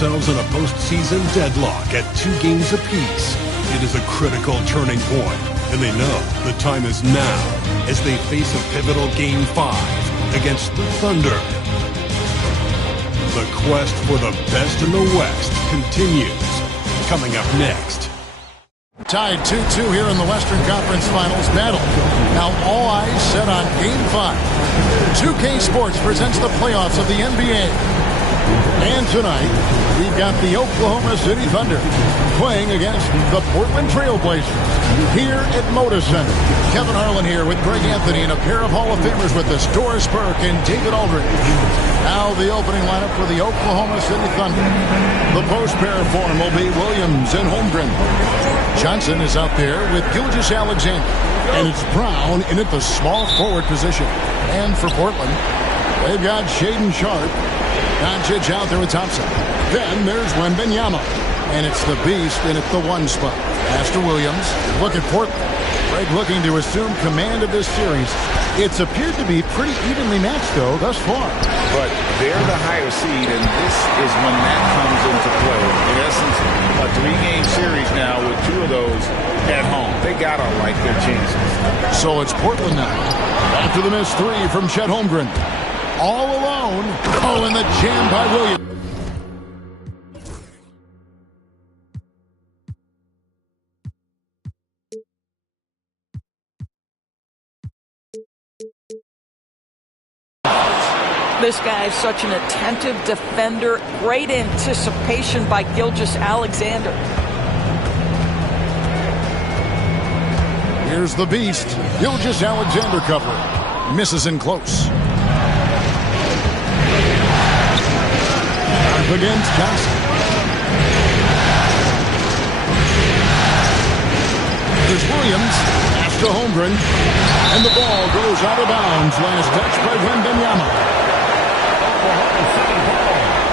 themselves in a postseason deadlock at 2 games apiece. It is a critical turning point, and they know the time is now as they face a pivotal Game 5 against the Thunder. The quest for the best in the West continues. Coming up next. Tied 2-2 here in the Western Conference Finals battle. Now all eyes set on Game 5. 2K Sports presents the playoffs of the NBA. And tonight, we've got the Oklahoma City Thunder playing against the Portland Trail Blazers here at Moda Center. Kevin Harlan here with Greg Anthony and a pair of Hall of Famers with us, Doris Burke and David Aldridge. Now the opening lineup for the Oklahoma City Thunder. The post pair form will be Williams and Holmgren. Johnson is out there with Gilgeous-Alexander. And it's Brown in at the small forward position. And for Portland, they've got Shaedon Sharpe. Doncic out there with Thompson. Then there's Wembanyama. And it's the Beast in at the 1 spot. Pass to Williams. Look at Portland. Greg looking to assume command of this series. It's appeared to be pretty evenly matched, though, thus far. But they're the higher seed, and this is when that comes into play. In essence, a 3-game series now with 2 of those at home. They gotta like their chances. So it's Portland now. After the missed 3 from Chet Holmgren. All alone. Oh, and the jam by Williams. This guy is such an attentive defender. Great anticipation by Gilgeous-Alexander. Here's the Beast. Gilgeous-Alexander covering. Misses in close. Up against Johnson. There's Williams. Pass to Holmgren. And the ball goes out of bounds. Last touch by Wembanyama.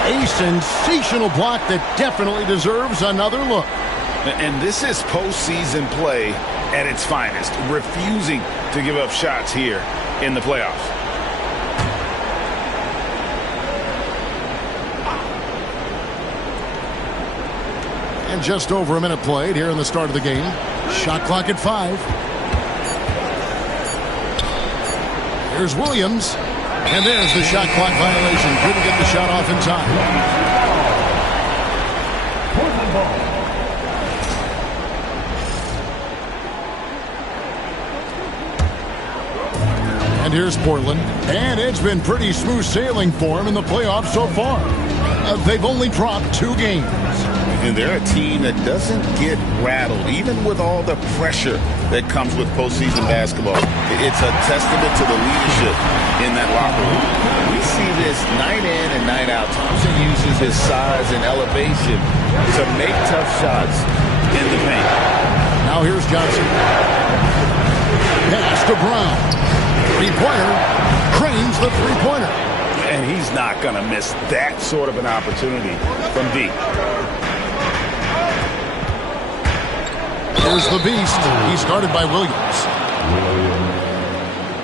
A sensational block that definitely deserves another look. And this is postseason play at its finest, refusing to give up shots here in the playoffs. And just over a minute played here in the start of the game. Shot clock at 5. Here's Williams. And there's the shot clock violation. Couldn't get the shot off in time. And here's Portland. And it's been pretty smooth sailing for them in the playoffs so far. They've only dropped 2 games. And they're a team that doesn't get rattled, even with all the pressure that comes with postseason basketball. It's a testament to the leadership in that locker room. We see this night in and night out. Thompson uses his size and elevation to make tough shots in the paint. Now here's Johnson. Pass to Brown. Three-pointer. Cranes the three-pointer. And he's not going to miss that sort of an opportunity from deep. Here's the Beast. He's guarded by Williams.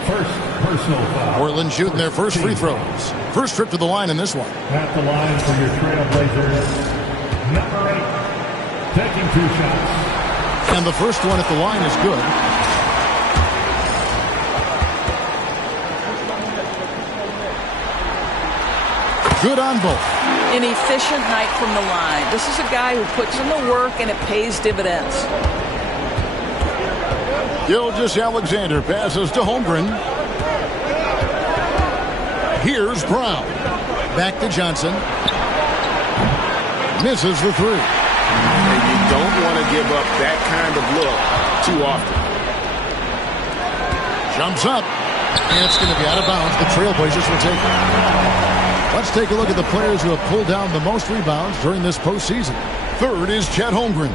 First personal foul. Portland shooting their first free throws. First trip to the line in this one. At the line for your Trailblazers, number 8, taking 2 shots. And the first one at the line is good. Good on both. An efficient night from the line. This is a guy who puts in the work and it pays dividends. Gilgeous-Alexander passes to Holmgren. Here's Brown. Back to Johnson. Misses the 3. And you don't want to give up that kind of look too often. Jumps up. And it's going to be out of bounds. The Trailblazers will take it. Let's take a look at the players who have pulled down the most rebounds during this postseason. Third is Chet Holmgren.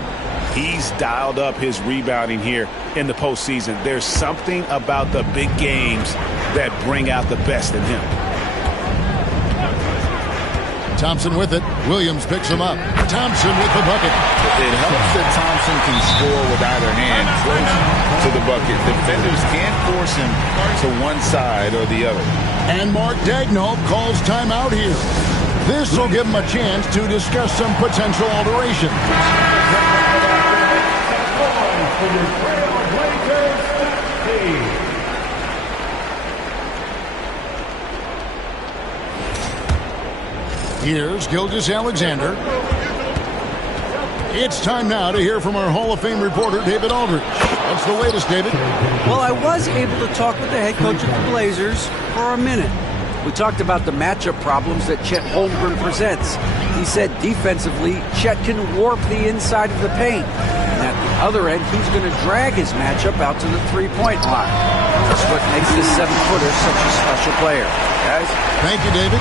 He's dialed up his rebounding here in the postseason. There's something about the big games that bring out the best in him. Thompson with it. Williams picks him up. Thompson with the bucket. It helps that Thompson can score with either hand close to the bucket. Defenders can't force him to one side or the other. And Mark Daigneault calls timeout here. This will give him a chance to discuss some potential alterations. Here's Gilgeous-Alexander. It's time now to hear from our Hall of Fame reporter, David Aldridge. What's the latest, David? Well, I was able to talk with the head coach of the Blazers for a minute. We talked about the matchup problems that Chet Holmgren presents. He said defensively, Chet can warp the inside of the paint. And at the other end, he's going to drag his matchup out to the three-point line. That's what makes this 7-footer such a special player. Guys? Thank you, David.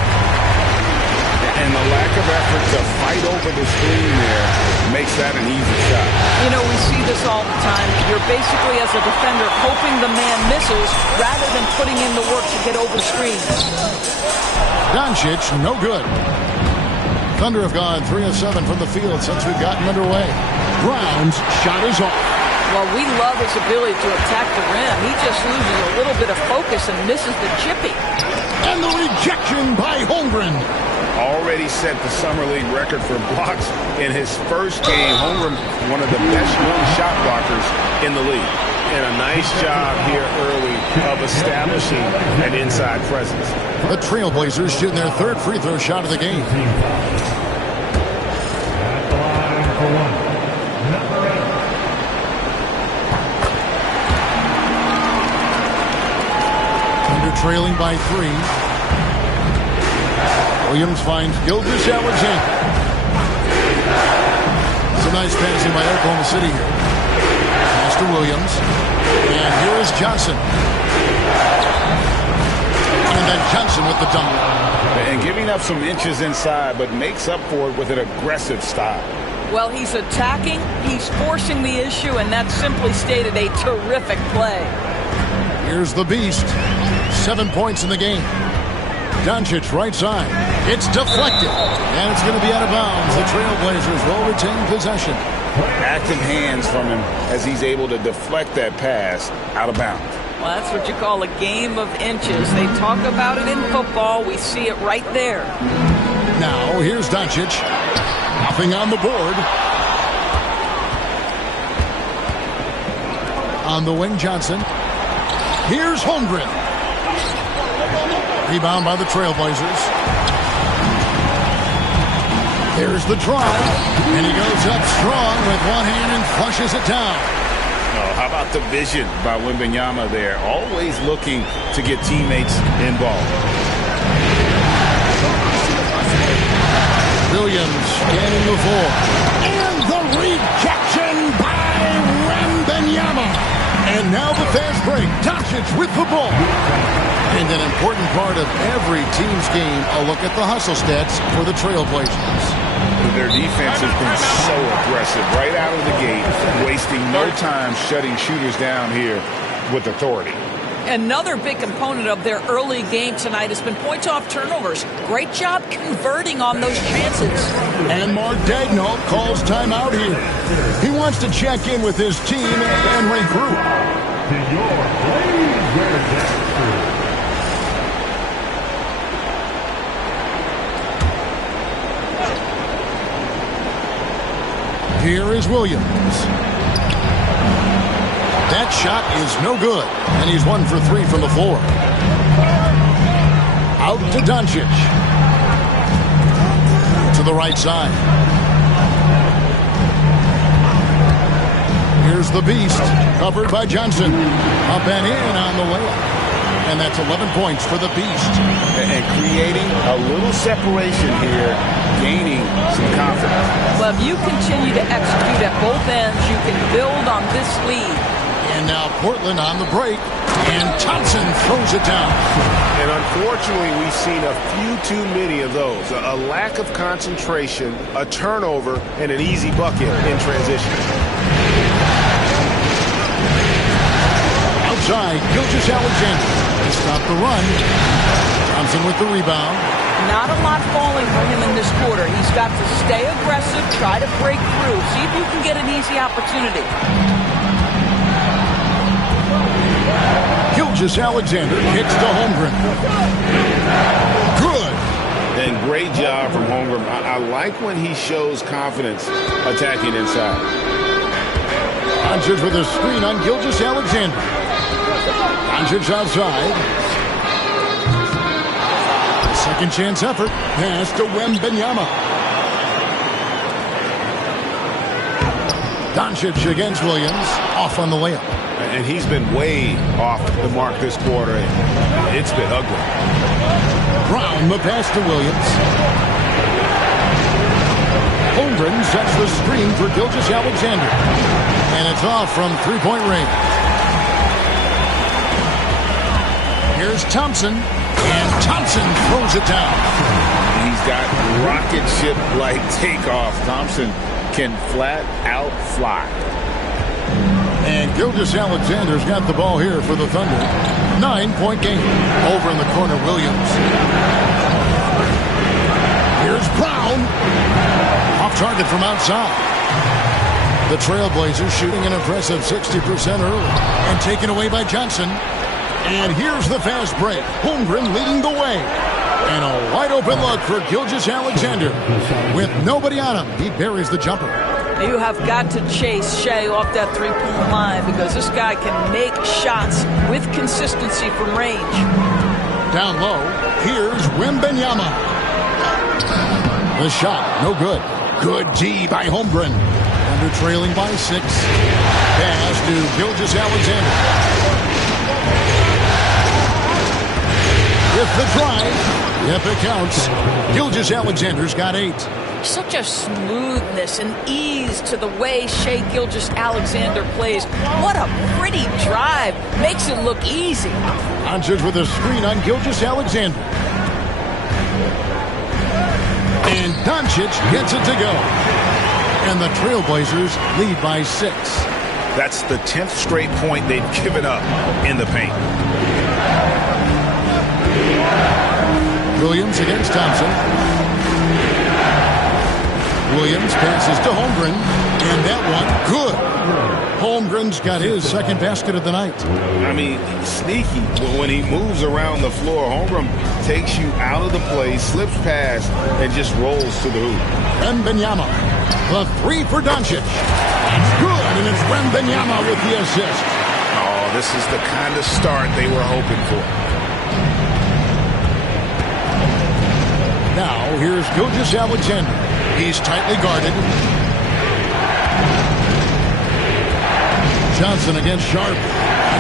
And the lack of effort to fight over the screen there makes that an easy shot. You know, we see this all the time. You're basically, as a defender, hoping the man misses rather than putting in the work to get over screens. Doncic, no good. Thunder have gone 3 of 7 from the field since we've gotten underway. Brown's shot is off. Well, we love his ability to attack the rim. He just loses a little bit of focus and misses the chippy. And the rejection by Holmgren. Already set the Summer League record for blocks in his first game. Holmgren, one of the best young shot blockers in the league. And a nice job here early of establishing an inside presence. The Trailblazers shooting their third free throw shot of the game. At the line for one, number 8. Thunder trailing by 3. Williams finds Gilgeous-Alexander. It's a nice passing by Oklahoma City here. Pass to Williams. And here is Johnson. And then Johnson with the dunk. And giving up some inches inside, but makes up for it with an aggressive style. Well, he's attacking, he's forcing the issue, and that's simply stated a terrific play. Here's the Beast. 7 points in the game. Doncic right side. It's deflected. And it's going to be out of bounds. The Trailblazers will retain possession. Active hands from him as he's able to deflect that pass out of bounds. Well, that's what you call a game of inches. They talk about it in football. We see it right there. Now, here's Doncic. Nothing on the board. On the wing, Johnson. Here's Holmgren. Rebound by the Trailblazers. There's the drive. And he goes up strong with one hand and flushes it down. Oh, how about the vision by Wembanyama there? Always looking to get teammates involved. Williams scanning the floor. And the rejection by Wembanyama. And now the fast break. Doncic with the ball. And an important part of every team's game, a look at the hustle stats for the Trailblazers. Their defense has been so aggressive right out of the gate, wasting no time shutting shooters down here with authority. Another big component of their early game tonight has been points off turnovers. Great job converting on those chances. And Mark Daigneault calls timeout here. He wants to check in with his team and regroup. To your Blazers. Here is Williams. That shot is no good, and he's 1 for 3 from the floor. Out to Doncic. To the right side. Here's the Beast, covered by Johnson. Up and in on the layup. And that's 11 points for the Beast. And creating a little separation here, gaining some confidence. Well, if you continue to execute at both ends, you can build on this lead. And now Portland on the break. And Thompson throws it down. And unfortunately, we've seen a few too many of those. A lack of concentration, a turnover, and an easy bucket in transition. Outside, Gilgeous-Alexander. They stop the run. Thompson with the rebound. Not a lot falling for him in this quarter. He's got to stay aggressive, try to break through, see if you can get an easy opportunity. Gilgeous-Alexander kicks to Holmgren. Good. And great job from Holmgren. I like when he shows confidence attacking inside. Doncic with a screen on Gilgeous-Alexander. Doncic outside. Second chance effort. Pass to Wembanyama. Doncic against Williams. Off on the layup. And he's been way off the mark this quarter. It's been ugly. Brown the pass to Williams. Holmgren sets the screen for Gilgeous-Alexander. And it's off from three-point range. Here's Thompson. And Thompson throws it down. He's got rocket ship-like takeoff. Thompson can flat out fly. And Gilgeous-Alexander's got the ball here for the Thunder. 9-point game. Over in the corner, Williams. Here's Brown. Off target from outside. The Trailblazers shooting an impressive 60% early. And taken away by Johnson. And here's the fast break. Holmgren leading the way. And a wide open look for Gilgeous-Alexander. With nobody on him, he buries the jumper. You have got to chase Shea off that three-point line because this guy can make shots with consistency from range. Down low, here's Wembanyama. The shot, no good. Good D by Holmgren. Under trailing by 6. Pass to Gilgeous-Alexander. With the drive, yep, it counts. Gilgeous-Alexander's got 8. Such a smoothness and ease to the way Shea Gilgeous-Alexander plays. What a pretty drive. Makes it look easy. Doncic with a screen on Gilgeous-Alexander. And Doncic gets it to go. And the Trailblazers lead by 6. That's the 10th straight point they've given up in the paint. Williams against Thompson. Williams passes to Holmgren. And that one, good. Holmgren's got his second basket of the night. I mean, sneaky. When he moves around the floor, Holmgren takes you out of the play, slips past, and just rolls to the hoop. Wembanyama. The 3 for Doncic. It's good, and it's Wembanyama with the assist. Oh, this is the kind of start they were hoping for. Now, here's Gilgeous-Alexander. He's tightly guarded. Johnson against Sharp.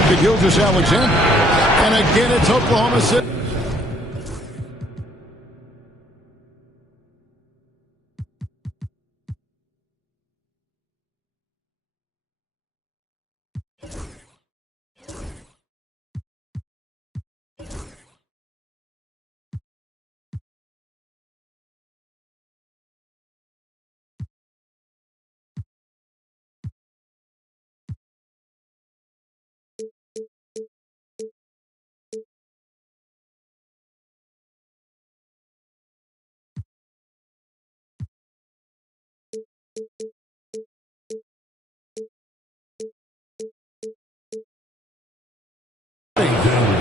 To Gilgeous-Alexander. And again, it's Oklahoma City.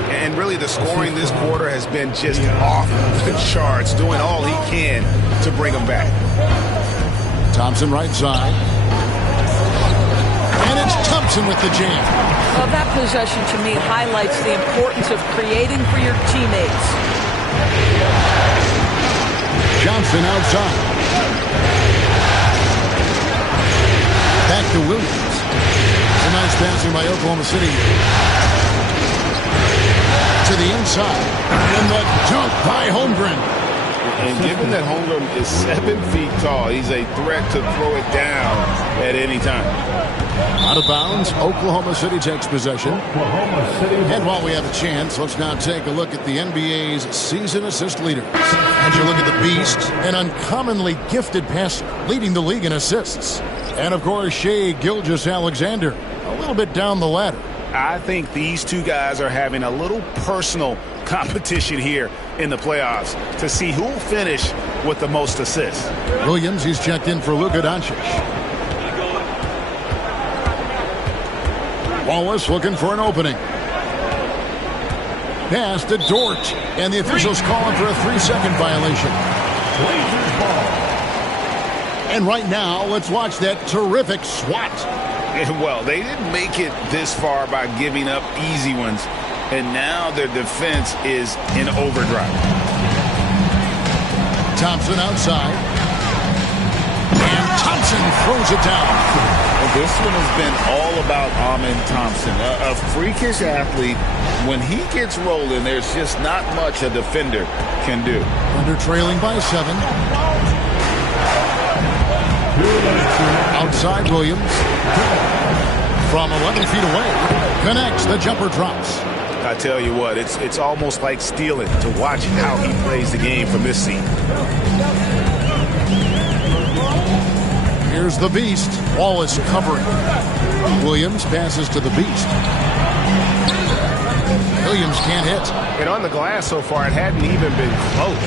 And really the scoring this quarter has been just off the charts, doing all he can to bring them back. Thompson right side. And it's Thompson with the jam. Well, that possession to me highlights the importance of creating for your teammates. Johnson outside. Back to Williams. It's a nice passing by Oklahoma City. To the inside. And the dunk by Holmgren. And given that Holmgren is 7 feet tall, he's a threat to throw it down at any time. Out of bounds, Oklahoma City takes possession. And while we have a chance, let's now take a look at the NBA's season assist leaders. And you look at the beast, an uncommonly gifted passer, leading the league in assists. And of course, Shea Gilgeous-Alexander, a little bit down the ladder. I think these two guys are having a little personal competition here in the playoffs to see who will finish with the most assists. Williams, he's checked in for Luka Doncic. Wallace looking for an opening. Pass to Dort, and the officials calling for a 3-second violation. Blazers ball. And right now, let's watch that terrific swat. Well, they didn't make it this far by giving up easy ones, and now their defense is in overdrive. Thompson outside. And Thompson throws it down. Well, this one has been all about Amin Thompson, a freakish athlete. When he gets rolling, there's just not much a defender can do. Thunder trailing by 7. Outside Williams. From 11 feet away. Connects. The jumper drops. I tell you what, it's almost like stealing to watch how he plays the game from this seat. Here's the Beast. Wallace covering. Williams passes to the Beast. Williams can't hit. And on the glass so far, it hadn't even been close.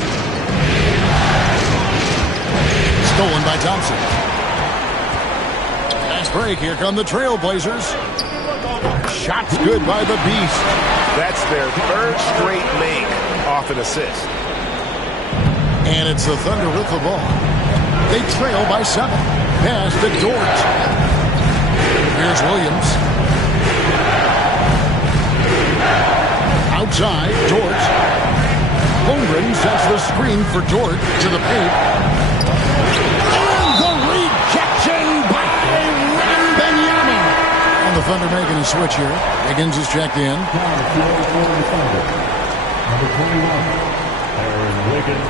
Stolen by Thompson. Fast break. Here come the Trailblazers. Shots good by the Beast. That's their third straight make off an assist. And it's the Thunder with the ball. They trail by 7. Pass to Dort. Here's Williams. Outside, Dort. Holmgren sets the screen for Dort to the paint. And the rejection by Wembanyama. And the Thunder making a switch here. Higgins is checked in. Number 21, Aaron Wiggins.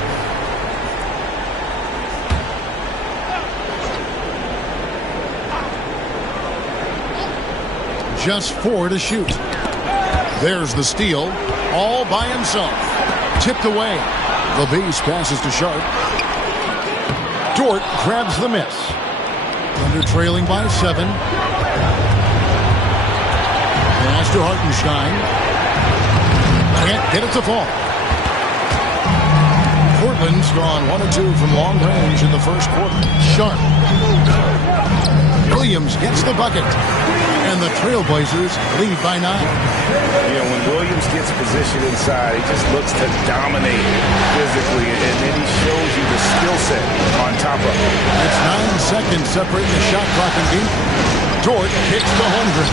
Just 4 to shoot. There's the steal, all by himself. Tipped away. The Beast passes to Sharp. Dort grabs the miss. Thunder trailing by 7. Pass to Hartenstein. Can't get it to fall. Portland's gone 1 of 2 from long range in the first quarter. Sharp. Williams gets the bucket. And the Trailblazers lead by 9. You know, when Williams gets position inside, he just looks to dominate physically, and then he shows you the skill set on top of it. It's 9 seconds separating the shot clock and game. Dort hits to Holmgren.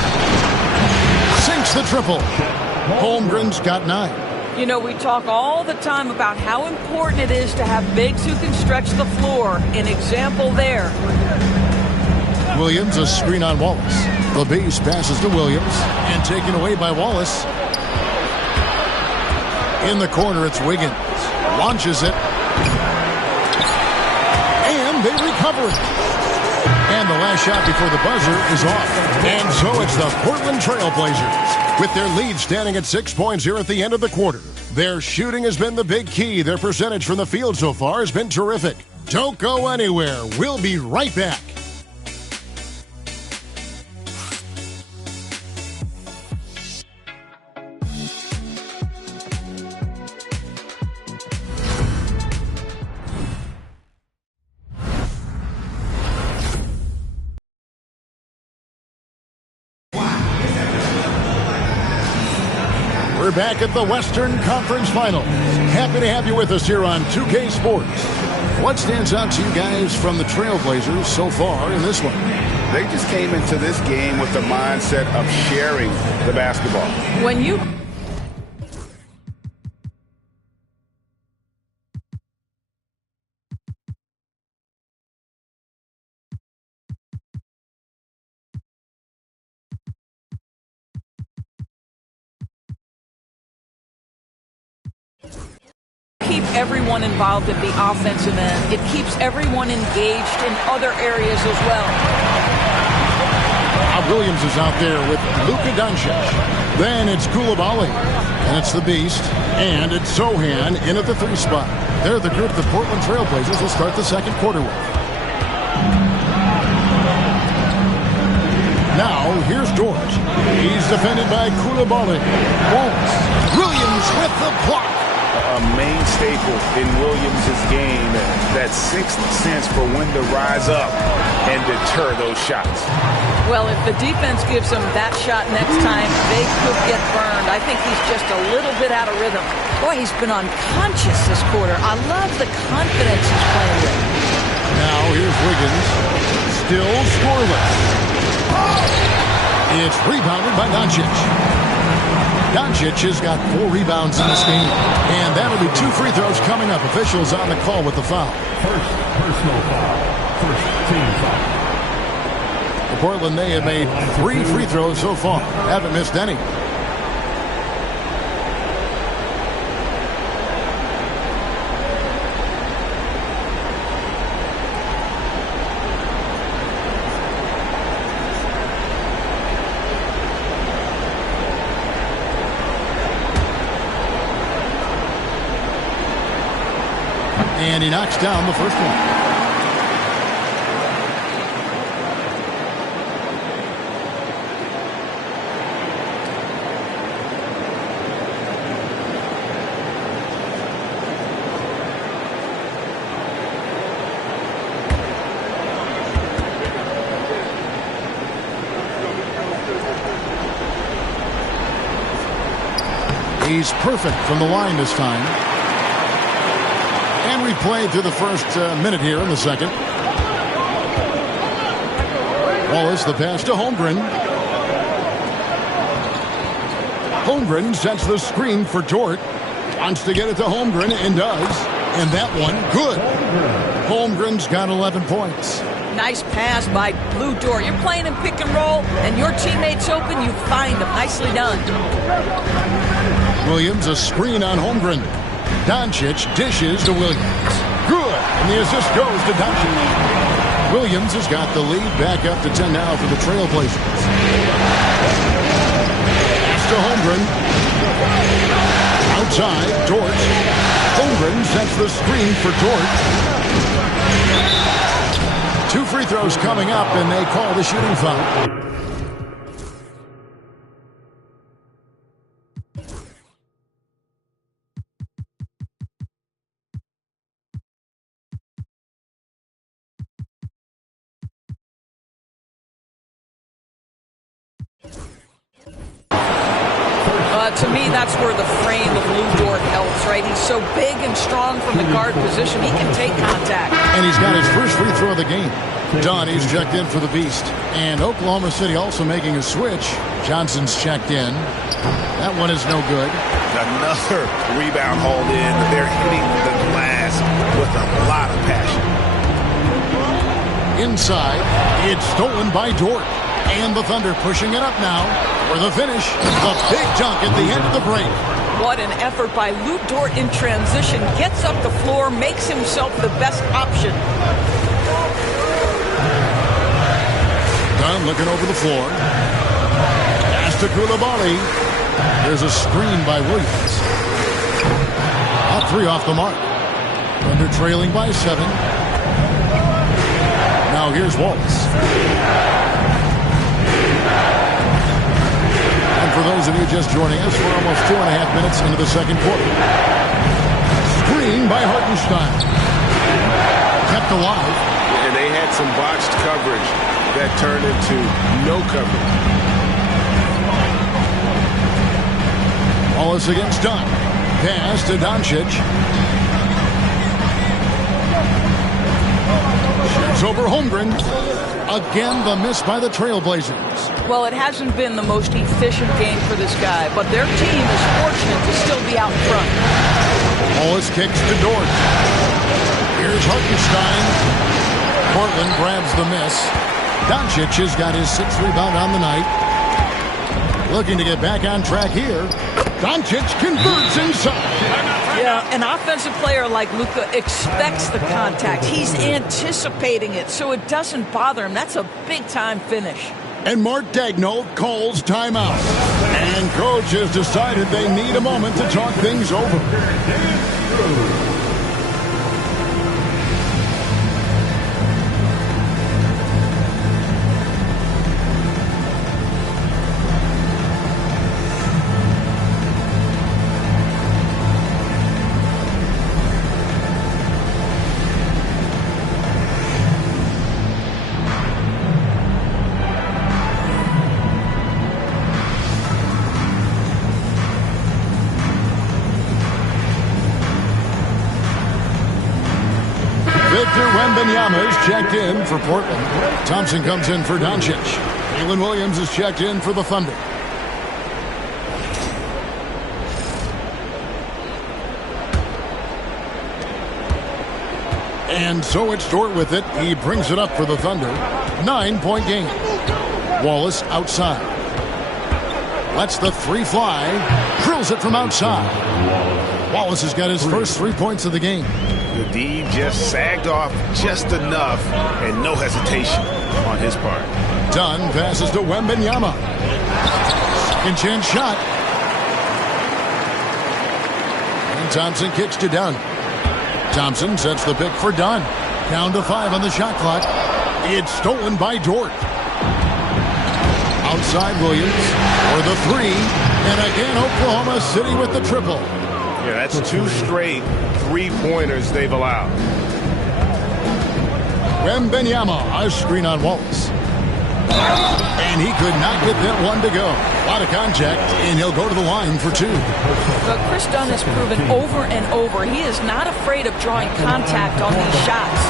Sinks the triple. Holmgren's got 9. You know, we talk all the time about how important it is to have bigs who can stretch the floor. An example there. Williams, a screen on Wallace. The Beast passes to Williams and taken away by Wallace. In the corner, it's Wiggins. Launches it. And they recover it. And the last shot before the buzzer is off. And so it's the Portland Trailblazers with their lead standing at 6 points here at the end of the quarter. Their shooting has been the big key. Their percentage from the field so far has been terrific. Don't go anywhere. We'll be right back. We're back at the Western Conference Finals. Happy to have you with us here on 2K Sports. What stands out to you guys from the Trailblazers so far in this one? They just came into this game with the mindset of sharing the basketball. When you keep everyone involved at the offensive end, it keeps everyone engaged in other areas as well. Williams is out there with Luka Doncic. Then it's Koulibaly. And it's the Beast. And it's Sohan in at the 3 spot. They're the group the Portland Trailblazers will start the second quarter with. Now, here's Dort. He's defended by Koulibaly. Wallace. Williams with the block. A main staple in Williams' game, that sixth sense for when to rise up and deter those shots. Well, if the defense gives him that shot next time, they could get burned. I think he's just a little bit out of rhythm. Boy, he's been unconscious this quarter. I love the confidence he's playing with. Now here's Wiggins. Still scoreless. It's rebounded by Doncic. Doncic has got 4 rebounds in this game. And that'll be 2 free throws coming up. Officials on the call with the foul. First personal foul. First team foul. For Portland, they have made 3 free throws so far. Haven't missed any. And he knocks down the first one. He's perfect from the line this time. And we played through the first minute here in the second. Wallace, the pass to Holmgren. Holmgren sets the screen for Dort. Wants to get it to Holmgren and does. And that one, good. Holmgren's got 11 points. Nice pass by Blue Dort. You're playing in pick and roll, and your teammate's open, you find them. Nicely done. Williams, a screen on Holmgren. Doncic dishes to Williams. Good. And the assist goes to Doncic. Williams has got the lead back up to 10 now for the Trailblazers. Pass to Holmgren. Outside, Dort. Holmgren sets the screen for Dort. 2 free throws coming up, and they call the shooting foul. To me, that's where the frame of Lou Dort helps, right? He's so big and strong from the guard position. He can take contact. And he's got his first free throw of the game. Donnie's checked in for the Beast. And Oklahoma City also making a switch. Johnson's checked in. That one is no good. Another rebound hauled in. They're hitting the glass with a lot of passion. Inside, it's stolen by Dort. And the Thunder pushing it up now for the finish. The big dunk at the end of the break. What an effort by Lou Dort in transition. Gets up the floor, makes himself the best option. Dunn looking over the floor. Pass to Coulibaly. There's a screen by Williams. All 3 off the mark. Thunder trailing by 7. Now here's Wallace. For those of you just joining us, we're almost 2.5 minutes into the second quarter. Screen by Hartenstein. Kept alive. And they had some botched coverage that turned into no coverage. Wallace against Dunn. Pass to Doncic. Shoots over Holmgren. Again, the miss by the Trailblazers. Well, it hasn't been the most efficient game for this guy, but their team is fortunate to still be out in front. Wallace kicks to Dort. Here's Hartenstein. Portland grabs the miss. Doncic has got his 6th rebound on the night. Looking to get back on track here. Doncic converts inside. Yeah, an offensive player like Luka expects the contact. He's anticipating it, so it doesn't bother him. That's a big-time finish. And Mark Daigneault calls timeout. And coach has decided they need a moment to talk things over. Wembanyama is checked in for Portland. Thompson comes in for Doncic. Jalen Williams is checked in for the Thunder. And so it's Dort with it. He brings it up for the Thunder. 9-point game. Wallace outside. Lets the three fly. Drills it from outside. Wallace has got his first 3 points of the game. The D just sagged off just enough and no hesitation on his part. Dunn passes to Wembanyama. Second chance shot. And Thompson kicks to Dunn. Thompson sets the pick for Dunn. Down to 5 on the shot clock. It's stolen by Dort. Outside Williams for the 3. And again, Oklahoma City with the triple. Yeah, that's 2 straight 3-pointers they've allowed. Wembanyama, a screen on Wallace. And he could not get that one to go. A lot of contact, and he'll go to the line for 2. But Chris Dunn has proven over and over he is not afraid of drawing contact on these shots.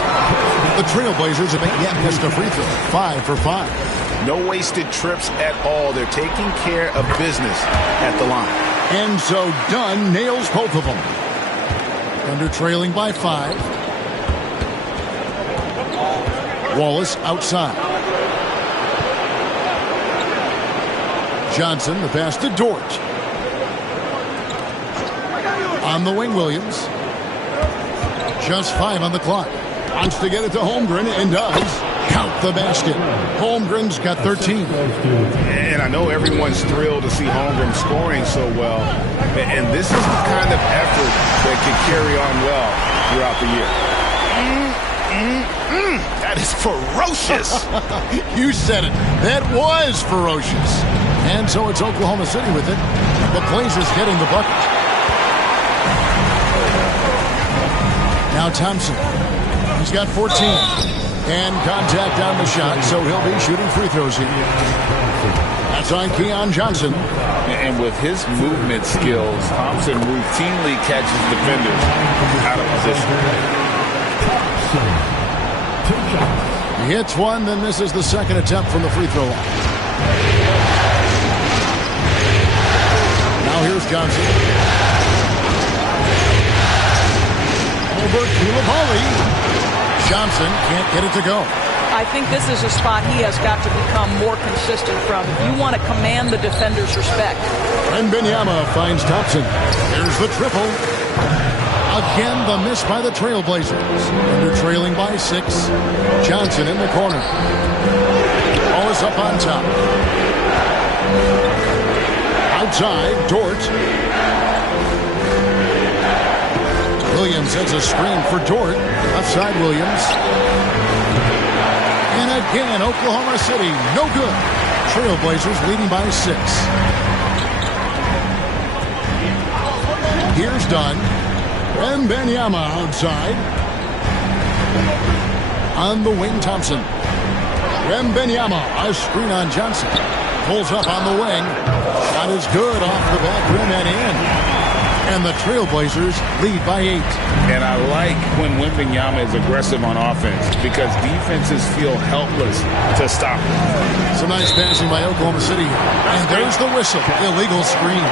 The Trailblazers have yet missed a free throw. 5 for 5. No wasted trips at all. They're taking care of business at the line. And so Dunn nails both of them. Thunder trailing by 5. Wallace outside. Johnson, the pass to Dort. On the wing, Williams. Just 5 on the clock. Wants to get it to Holmgren and does. Count the basket. Holmgren's got 13. And I know everyone's thrilled to see Holmgren scoring so well. And this is the kind of effort that can carry on well throughout the year. That is ferocious. You said it. That was ferocious. And so it's Oklahoma City with it. The Blazers getting the bucket. Now Thompson. He's got 14. And contact on the shot, so he'll be shooting free throws here. That's on Keon Johnson. And with his movement skills, Thompson routinely catches defenders out of position. He hits one, then misses the second attempt from the free throw line. Now here's Johnson. Over Coulibaly. Johnson can't get it to go. I think this is a spot he has got to become more consistent from. You want to command the defender's respect. Wembanyama finds Thompson. Here's the triple. Again, the miss by the Trailblazers. Under trailing by 6. Johnson in the corner. Ball is up on top. Outside, Dort. Williams has a screen for Dort. Left side, Williams. And again, Oklahoma City, no good. Trailblazers leading by 6. Here's Dunn. Wembanyama outside. On the wing, Thompson. Wembanyama, a screen on Johnson. Pulls up on the wing. Shot is good off the back rim and in. And the Trailblazers lead by 8. And I like when Wembanyama is aggressive on offense because defenses feel helpless to stop him. Some nice passing by Oklahoma City. And there's the whistle. Illegal screen.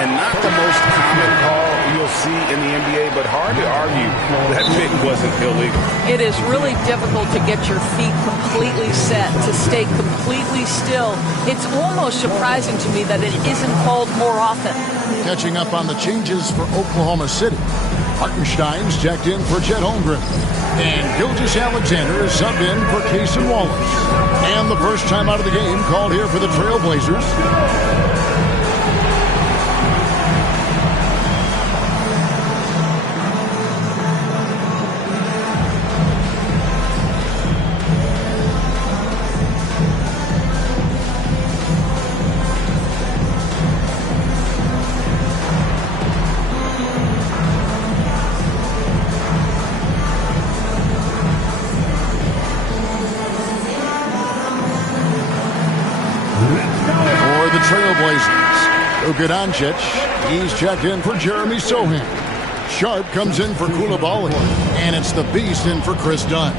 And not the most common call you'll see in the NBA, but hard to argue that pick wasn't illegal. It is really difficult to get your feet completely set, to stay completely still. It's almost surprising to me that it isn't called more often. Catching up on the changes for Oklahoma City. Hartenstein's checked in for Chet Holmgren. And Gilgeous-Alexander is subbed in for Cason Wallace. And the first time out of the game called here for the Trailblazers. Luka Doncic. He's checked in for Jeremy Sohan. Sharp comes in for Koulibaly. And it's the Beast in for Chris Dunn.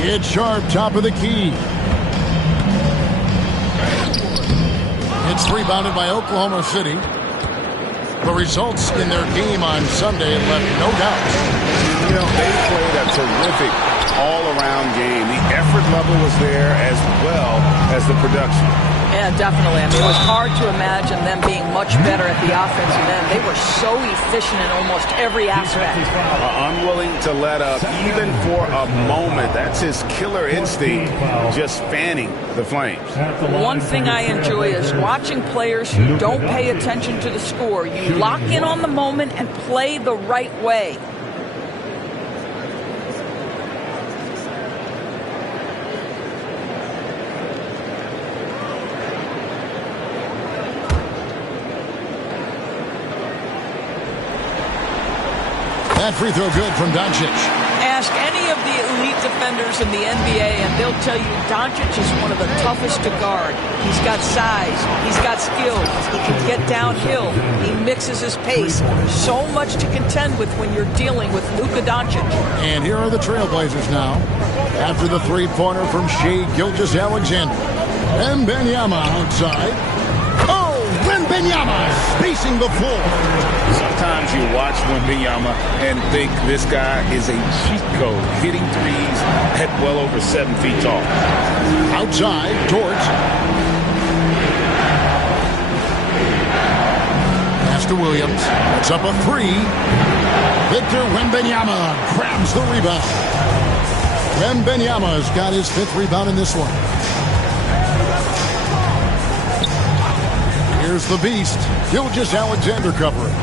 It's Sharp, top of the key. It's rebounded by Oklahoma City. The results in their game on Sunday left no doubt. You know, they played a terrific all-around game. The effort level was there as well as the production. Yeah, definitely. I mean, it was hard to imagine them being much better at the offensive end. They were so efficient in almost every aspect. Unwilling to let up, even for a moment. That's his killer instinct, just fanning the flames. One thing I enjoy is watching players who don't pay attention to the score. You lock in on the moment and play the right way. That free throw good from Doncic. Ask any of the elite defenders in the NBA and they'll tell you Doncic is one of the toughest to guard. He's got size. He's got skills. He can get downhill. He mixes his pace. So much to contend with when you're dealing with Luka Doncic. And here are the Trailblazers now. After the three-pointer from Shai Gilgeous-Alexander. Wembanyama outside. Oh, Wembanyama spacing the floor. Sometimes you watch Wembanyama and think this guy is a cheat code, hitting threes at well over 7 feet tall. Outside, Dort. Pass to Williams. That's up a three. Victor Wembanyama grabs the rebound. Wembanyama's got his 5th rebound in this one. Here's the Beast. Gilgeous-Alexander covering.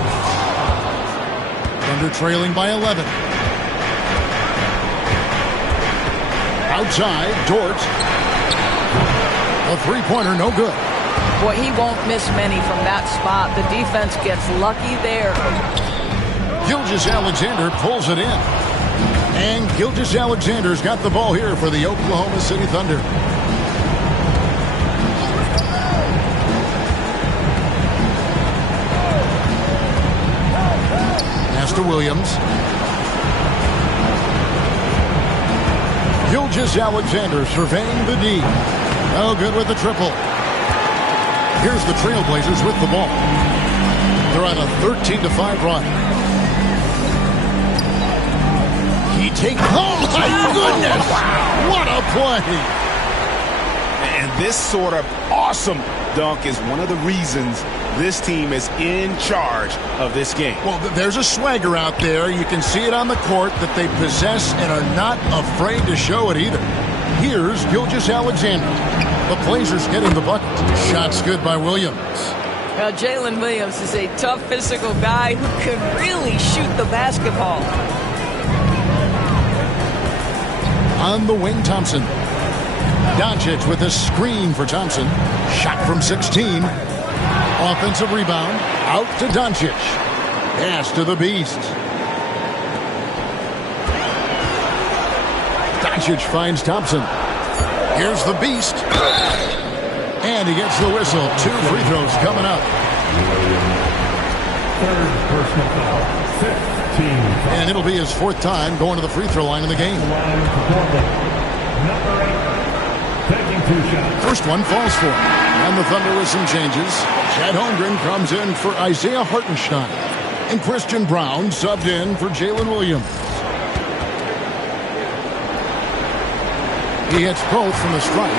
Thunder trailing by 11. Outside, Dort. A three-pointer, no good. Boy, he won't miss many from that spot. The defense gets lucky there. Gilgeous-Alexander pulls it in. And Gilgeous-Alexander's got the ball here for the Oklahoma City Thunder. To Williams. Gilgeous-Alexander surveying the D. Oh, good with the triple. Here's the Trailblazers with the ball. They're on a 13-5 run. He takes... Oh, my goodness! What a play! And this sort of awesome dunk is one of the reasons this team is in charge of this game. Well, there's a swagger out there. You can see it on the court that they possess and are not afraid to show it either. Here's Gilgeous-Alexander. The Blazers getting the bucket. Shots good by Williams. Well, Jalen Williams is a tough physical guy who can really shoot the basketball. On the wing, Thompson. Doncic with a screen for Thompson. Shot from 16. Offensive rebound. Out to Doncic. Pass to the Beast. Doncic finds Thompson. Here's the Beast. And he gets the whistle. 2 free throws coming up. Third personal foul. 15. And it'll be his 4th time going to the free throw line in the game. Number 8. Taking 2 shots. First one falls for him. And the Thunder with some changes. Chad Holmgren comes in for Isaiah Hartenstein. And Christian Brown subbed in for Jalen Williams. He hits both from the strike.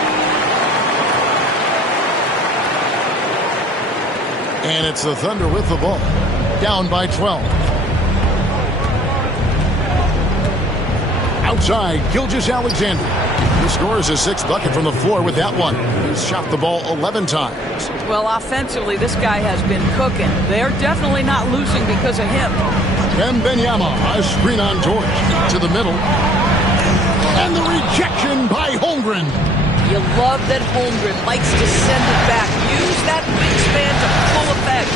And it's the Thunder with the ball. Down by 12. Outside, Gilgeous-Alexander. He scores his 6th bucket from the floor with that one. He's shot the ball 11 times. Well, offensively, this guy has been cooking. They're definitely not losing because of him. Wembanyama, a screen on George. To the middle. And the rejection by Holmgren. You love that Holmgren likes to send it back. Use that wingspan to full effect.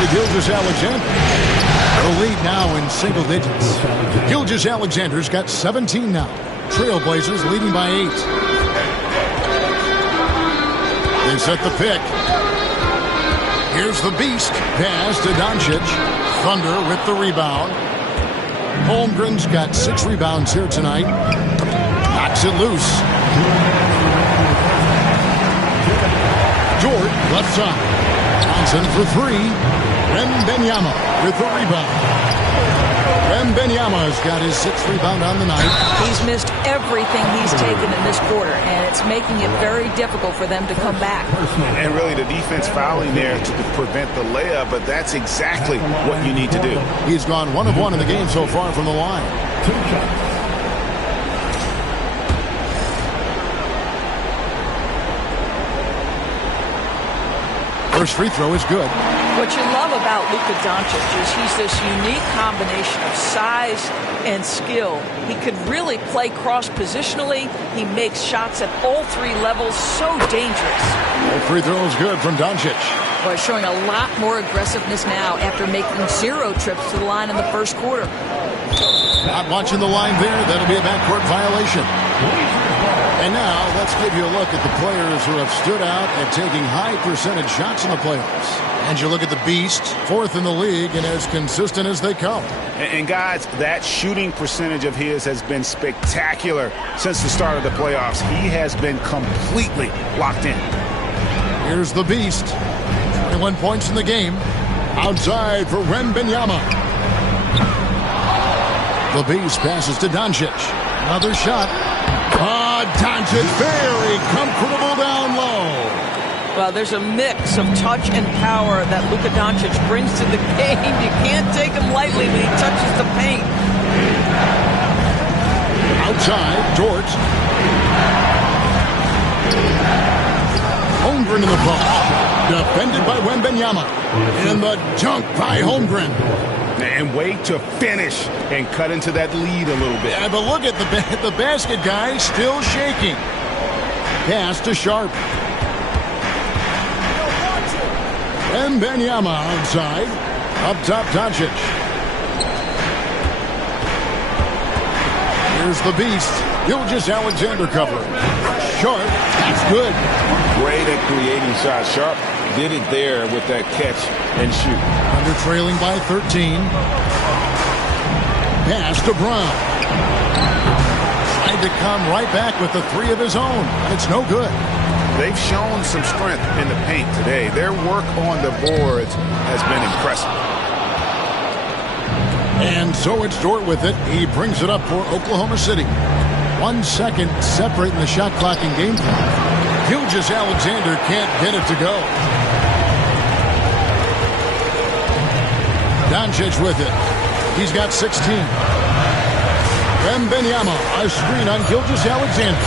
To Gilgeous-Alexander. The lead now in single digits. Gilgeous-Alexander's got 17 now. Trailblazers leading by 8. The They set the pick. Here's the beast. Pass to Doncic. Thunder with the rebound. Holmgren's got 6 rebounds here tonight. Knocks it loose. Dort, left side. Johnson for 3. Wembanyama with the rebound. Wembanyama's got his 6th rebound on the night. He's missed everything he's taken in this quarter, and it's making it very difficult for them to come back. And really the defense fouling there to prevent the layup, but that's exactly what you need to do. He's gone 1 of 1 in the game so far from the line. 2 shots. First free throw is good. What you love about Luka Doncic is he's this unique combination of size and skill. He could really play cross-positionally. He makes shots at all 3 levels, so dangerous. That free throw is good from Doncic. Boy, showing a lot more aggressiveness now after making 0 trips to the line in the first quarter. Not watching the line there. That'll be a backcourt violation. And now let's give you a look at the players who have stood out at taking high percentage shots in the playoffs. And you look at the beast, 4th in the league and as consistent as they come. And guys, that shooting percentage of his has been spectacular since the start of the playoffs. He has been completely locked in. Here's the beast. 21 points in the game. Outside for Wembanyama. The beast passes to Doncic. Another shot. Doncic very comfortable down low. Well, there's a mix of touch and power that Luka Doncic brings to the game. You can't take him lightly when he touches the paint. Outside, Dort. Holmgren in the post. Defended by Wembanyama. And the dunk by Holmgren. And wait to finish and cut into that lead a little bit. Yeah, but look at the basket guy still shaking. Pass to Sharp. Wembanyama outside. Up top, Doncic. Here's the beast. Gilgeous-Alexander cover. Sharp. That's good. Great at creating shots. Sharp did it there with that catch and shoot. Under trailing by 13. Pass to Brown. Tried to come right back with the 3 of his own. It's no good. They've shown some strength in the paint today. Their work on the boards has been impressive. And so it's Dort with it. He brings it up for Oklahoma City. 1 second separating the shot clock and game clock. Gilgeous-Alexander can't get it to go. Doncic with it. He's got 16. Wembanyama, a screen on Gilgeous-Alexander.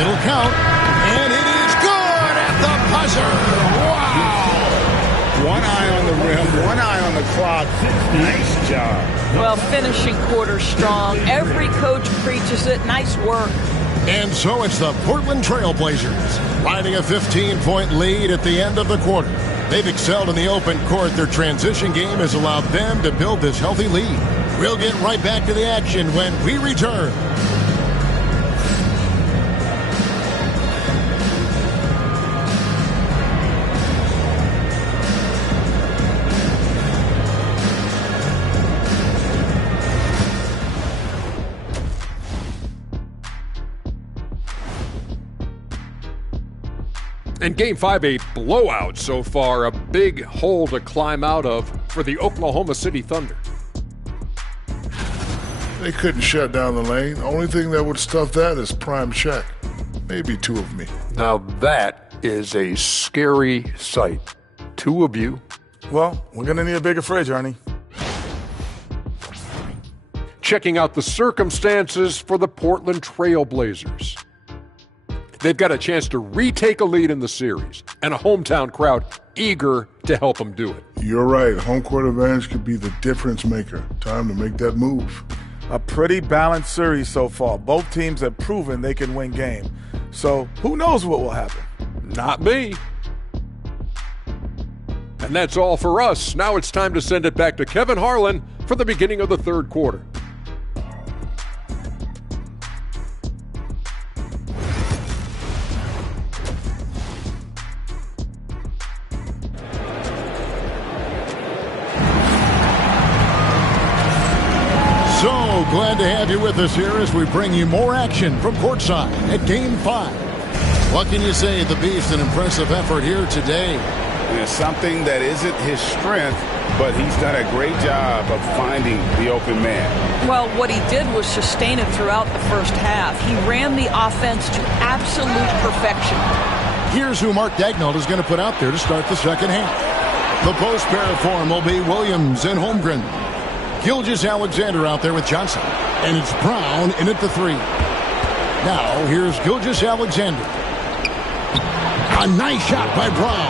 It'll count, and it is good at the buzzer. Wow! 1 eye on the rim, 1 eye on the clock. Nice job. Well, finishing quarter strong. Every coach preaches it. Nice work. And so it's the Portland Trail Blazers riding a 15-point lead at the end of the quarter. They've excelled in the open court. Their transition game has allowed them to build this healthy lead. We'll get right back to the action when we return. In Game 5, a blowout so far, a big hole to climb out of for the Oklahoma City Thunder. They couldn't shut down the lane. Only thing that would stuff that is prime check. Maybe 2 of me. Now that is a scary sight. 2 of you. Well, we're going to need a bigger fridge, Ernie. Checking out the circumstances for the Portland Trail Blazers. They've got a chance to retake a lead in the series, and a hometown crowd eager to help them do it. You're right. Home court advantage could be the difference maker. Time to make that move. A pretty balanced series so far. Both teams have proven they can win games. So who knows what will happen? Not me. And that's all for us. Now it's time to send it back to Kevin Harlan for the beginning of the third quarter. So glad to have you with us here as we bring you more action from courtside at Game 5. What can you say? The Beast, an impressive effort here today. It's something that isn't his strength, but he's done a great job of finding the open man. Well, what he did was sustain it throughout the first half. He ran the offense to absolute perfection. Here's who Mark Daigneault is going to put out there to start the second half. The post pair form will be Williams and Holmgren. Gilgeous-Alexander out there with Johnson. And it's Brown in at the 3. Now, here's Gilgeous-Alexander. A nice shot by Brown.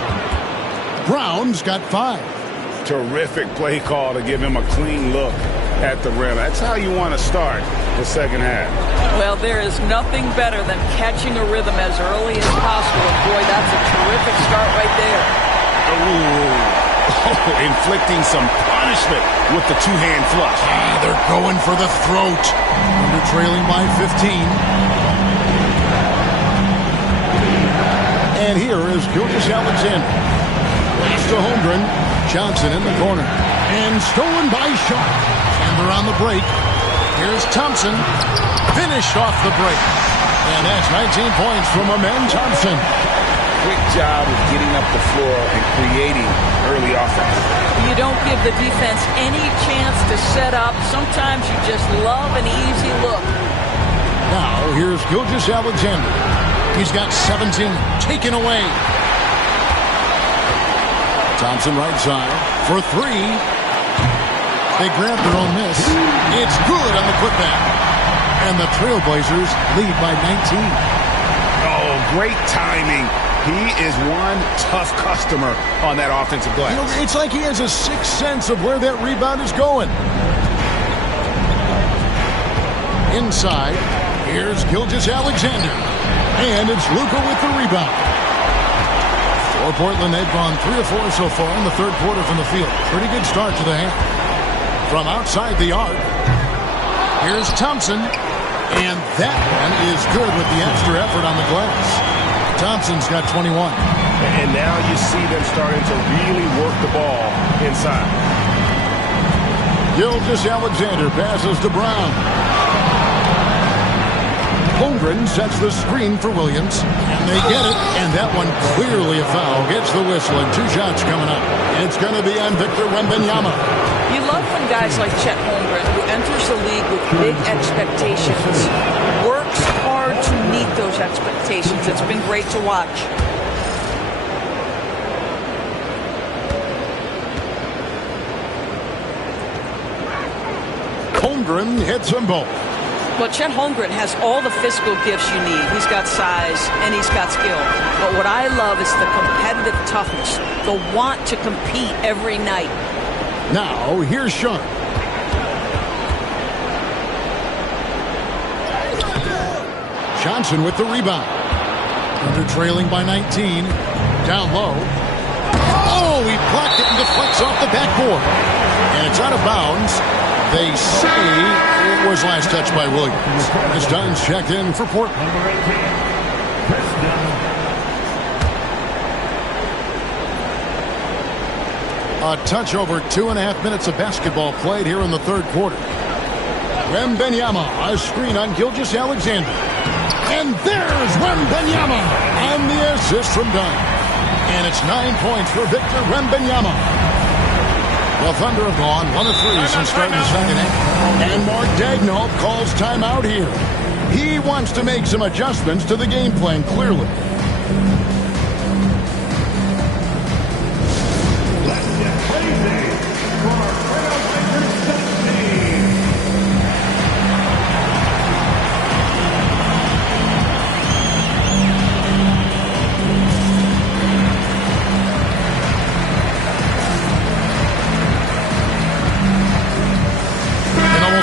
Brown's got 5. Terrific play call to give him a clean look at the rim. That's how you want to start the second half. Well, there is nothing better than catching a rhythm as early as possible. And boy, that's a terrific start right there. Inflicting some punishment with the two-hand flush. They're going for the throat. They're trailing by 15. And here is Gilgeous-Alexander. Pass to Holmgren. Johnson in the corner. And stolen by Sharp. And they're on the break. Here's Thompson. Finished off the break. And that's 19 points from Amen Thompson. Quick job of getting up the floor and creating early offense. You don't give the defense any chance to set up. Sometimes you just love an easy look. Now, here's Gilgeous-Alexander. He's got 17. Taken away. Thompson right side for 3. They grab their own miss. It's good on the putback. And the Trailblazers lead by 19. Oh, great timing. He is one tough customer on that offensive glass. You know, it's like he has a sixth sense of where that rebound is going. Inside, here's Gilgeous-Alexander. And it's Luka with the rebound. For Portland, they've gone 3 of 4 so far in the third quarter from the field. Pretty good start to the half. From outside the arc, here's Thompson. And that one is good with the extra effort on the glass. Thompson's got 21. And now you see them starting to really work the ball inside. Gilgeous-Alexander passes to Brown. Holmgren sets the screen for Williams. And they get it. And that one clearly a foul. Gets the whistle and 2 shots coming up. It's going to be on Victor Wembanyama. You love when guys like Chet Holmgren, who enters the league with big expectations, works hard to meet those expectations. It's been great to watch. Holmgren hits them both. Well, Chet Holmgren has all the physical gifts you need. He's got size and he's got skill. But what I love is the competitive toughness, the want to compete every night. Now, here's Sharp. Johnson with the rebound. Under trailing by 19. Down low. Oh, he blocked it and deflects off the backboard. And it's out of bounds. They say it was last touched by Williams. As Dunn's checked in for Portland. Number 18, Chris Dunn. A touch over 2.5 minutes of basketball played here in the third quarter. Wembanyama, a screen on Gilgeous-Alexander. And there's Wembanyama on the assist from Dunn. And it's 9 points for Victor Wembanyama. The Thunder have gone 1 of 3 since starting the second half. And Mark Daigneault calls timeout here. He wants to make some adjustments to the game plan, clearly.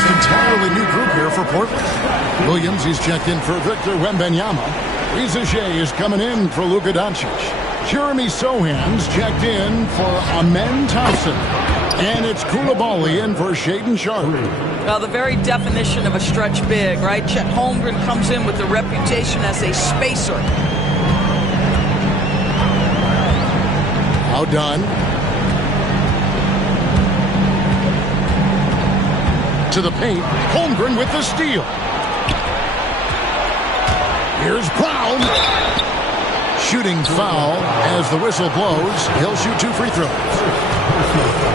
Entirely new group here for Portland. Williams, he's checked in for Victor Wembanyama. Rizache is coming in for Luka Doncic. Jeremy Sohan's checked in for Amen Thompson. And it's Koulibaly in for Shaedon Sharp. Well, the very definition of a stretch big, right? Chet Holmgren comes in with the reputation as a spacer. Now done. To the paint. Holmgren with the steal. Here's Brown. Shooting foul as the whistle blows. He'll shoot 2 free throws.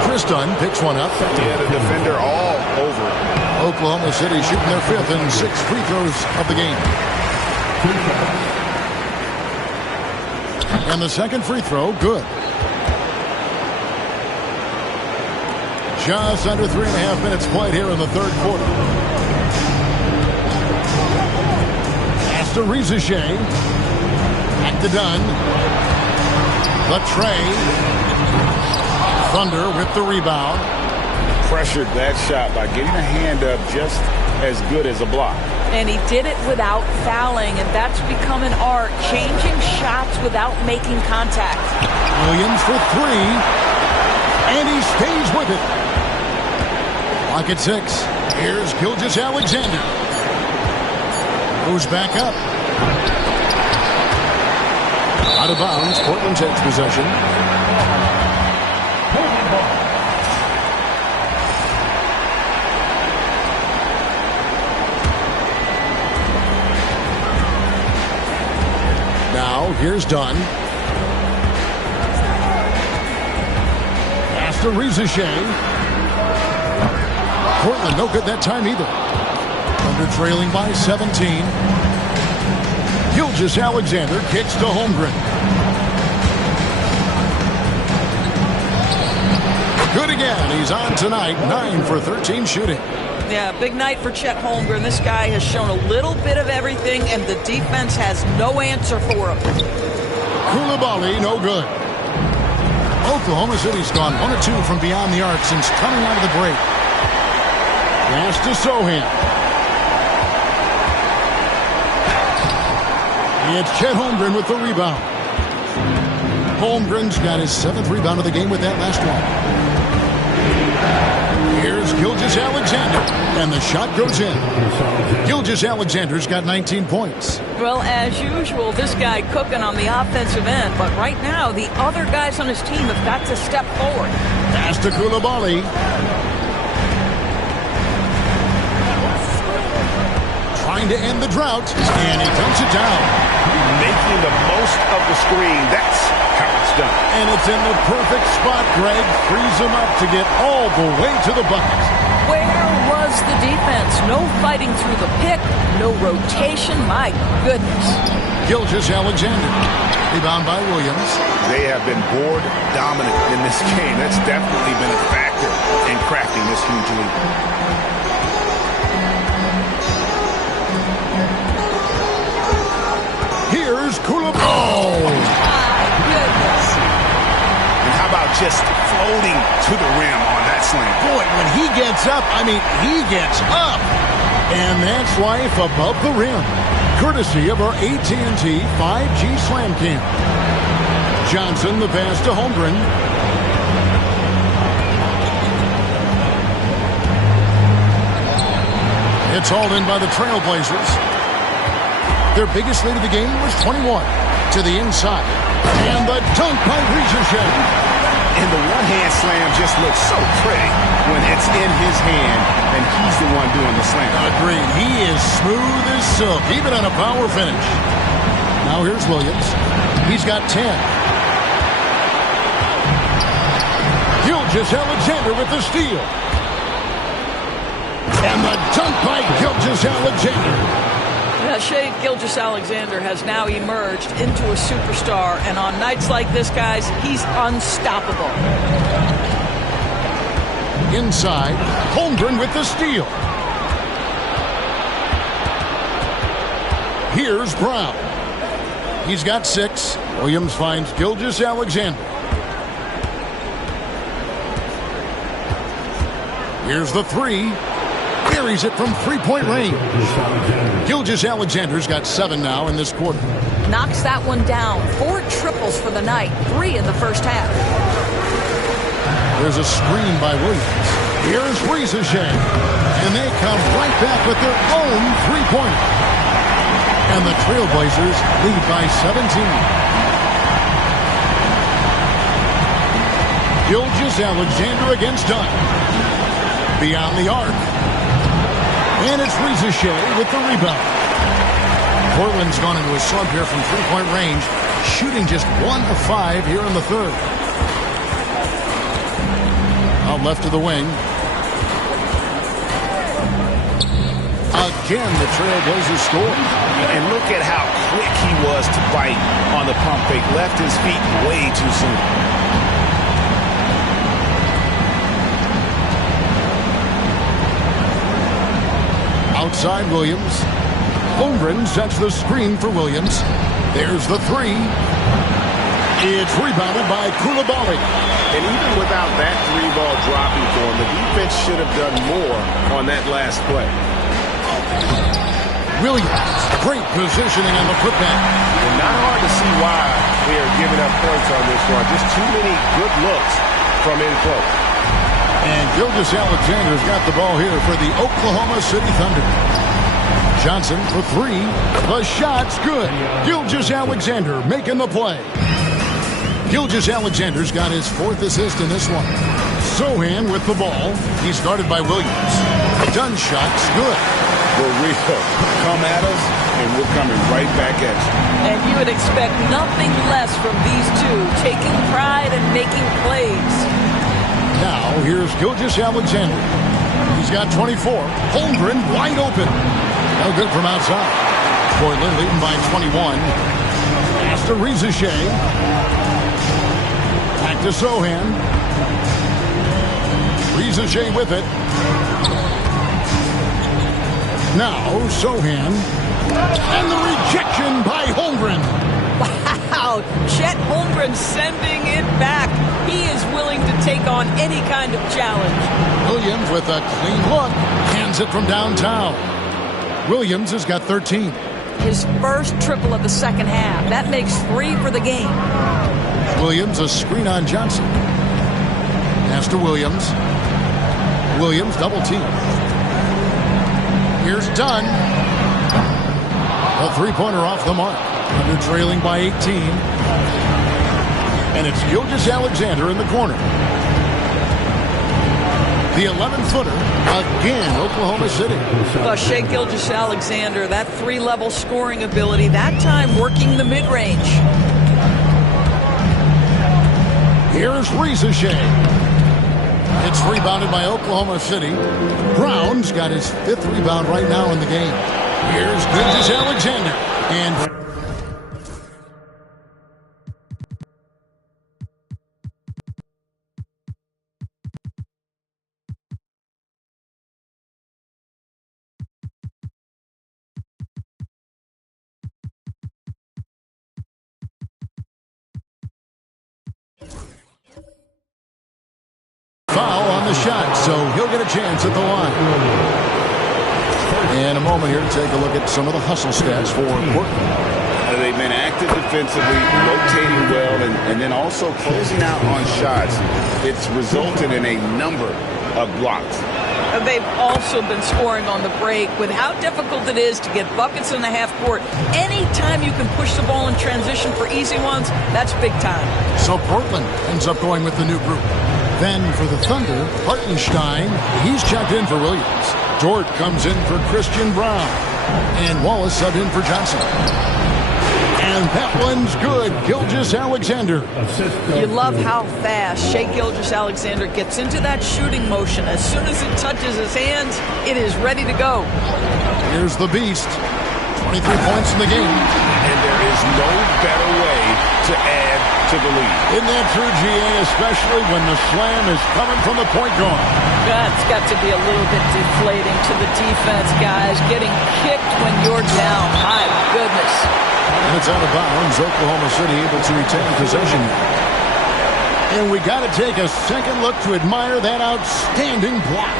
Chris Dunn picks one up. Yeah, the defender all over. Oklahoma City shooting their 5th and 6th free throws of the game. And the second free throw, good. Just under 3.5 minutes played here in the third quarter. Pass to Rizachet. Back to Dunn. Latre. Thunder with the rebound. Pressured that shot by getting a hand up just as good as a block. And he did it without fouling, and that's become an art, changing shots without making contact. Williams for 3, and he stays with it. Clock at 6. Here's Gilgeous-Alexander. Goes back up. Out of bounds. Portland takes possession. Now, here's Dunn. Pass to Rizachet. Portland no good that time either. Under trailing by 17. Gilgeous-Alexander kicks to Holmgren. Good again. He's on tonight. 9 for 13 shooting. Yeah, big night for Chet Holmgren. This guy has shown a little bit of everything, and the defense has no answer for him. Koulibaly, no good. Oklahoma City's gone 1 of 2 from beyond the arc since coming out of the break. Pass to Sohan. It's Chet Holmgren with the rebound. Holmgren's got his 7th rebound of the game with that last one. Here's Gilgeous-Alexander, and the shot goes in. Gilgeous-Alexander's got 19 points. Well, as usual, this guy cooking on the offensive end, but right now the other guys on his team have got to step forward. Pass to Koulibaly. Trying to end the drought, and he dumps it down. Making the most of the screen. That's how it's done. And it's in the perfect spot, Greg. Frees him up to get all the way to the bucket. Where was the defense? No fighting through the pick, no rotation. My goodness. Gilgeous-Alexander. Rebound by Williams. They have been board dominant in this game. That's definitely been a factor in crafting this huge lead. Here's Koulibaly. Oh, my goodness. And how about just floating to the rim on that slam? Boy, when he gets up, he gets up. And that's life above the rim. Courtesy of our AT&T 5G Slam Cam. Johnson, the pass to Holmgren. It's hauled in by the Trailblazers. Their biggest lead of the game was 21 to the inside. And the dunk by Rizachet. And the one-hand slam just looks so pretty when it's in his hand and he's the one doing the slam. Agreed. He is smooth as silk, even on a power finish. Now here's Williams. He's got 10. Gilgeous-Alexander with the steal. And the dunk by Gilgeous-Alexander. Shea Gilgeous-Alexander has now emerged into a superstar, and on nights like this, guys, he's unstoppable. Inside, Holmgren with the steal. Here's Brown. He's got 6. Williams finds Gilgeous-Alexander. Here's the 3. Buries it from three-point range. Gilgeous-Alexander's got 7 now in this quarter. Knocks that one down. 4 triples for the night. 3 in the first half. There's a screen by Williams. Here's Rizachet. And they come right back with their own three-pointer. And the Trailblazers lead by 17. Gilgeous-Alexander against Dunn. Beyond the arc. And it's Rizachet with the rebound. Portland's gone into a slump here from three-point range, shooting just 1 of 5 here in the third. Out left of the wing. Again, the Trailblazers score. And look at how quick he was to bite on the pump fake. Left his feet way too soon. Outside Williams. Holmgren sets the screen for Williams. There's the three. It's rebounded by Coulibaly. And even without that three-ball dropping for him, the defense should have done more on that last play. Williams, great positioning on the putback. And not hard to see why they are giving up points on this one. Just too many good looks from in close. And Gilgeous-Alexander's got the ball here for the Oklahoma City Thunder. Johnson for three. The shot's good. Gilgeous-Alexander making the play. Gilgeous-Alexander's got his 4th assist in this one. Sohan with the ball. He's guarded by Williams. Done shot's good. For real. Come at us, and we're coming right back at you. And you would expect nothing less from these two, taking pride and making plays. Now, here's Gilgeous-Alexander. He's got 24. Holmgren wide open. No good from outside. Portland leading by 21. Pass to Rizachet. Back to Sohan. Rizachet with it. Now, Sohan. And the rejection by Holmgren. Wow, Chet Holmgren sending it back. He is willing to take on any kind of challenge. Williams with a clean look. Hands it from downtown. Williams has got 13. His first triple of the second half. That makes 3 for the game. Williams, a screen on Johnson. Pass to Williams. Williams, double team. Here's Dunn. A three-pointer off the mark. Under trailing by 18. And it's Gilgeous-Alexander in the corner. The 11-footer, again, Oklahoma City. Well, Shai Gilgeous-Alexander, that 3-level scoring ability, that time working the mid-range. Here's Rizachet. It's rebounded by Oklahoma City. Brown's got his 5th rebound right now in the game. Here's Gilgeous-Alexander. And foul on the shot, so he'll get a chance at the line. In a moment here to take a look at some of the hustle stats for Portland. They've been active defensively, rotating well, and then also closing out on shots. It's resulted in a number of blocks. They've also been scoring on the break. With how difficult it is to get buckets in the half court, anytime you can push the ball in transition for easy ones, that's big time. So Portland ends up going with the new group. Then for the Thunder, Hartenstein, he's checked in for Williams. Dort comes in for Christian Brown. And Wallace subbed in for Johnson. And that one's good. Gilgeous-Alexander. You love how fast Shai Gilgeous-Alexander gets into that shooting motion. As soon as it touches his hands, it is ready to go. Here's the beast. 23 points in the game. And there is no better way to add to the lead. Isn't that true, GA, especially when the slam is coming from the point guard? That's got to be a little bit deflating to the defense, guys. Getting kicked when you're down. My goodness. And it's out of bounds. Oklahoma City able to retain possession. And we got to take a second look to admire that outstanding block.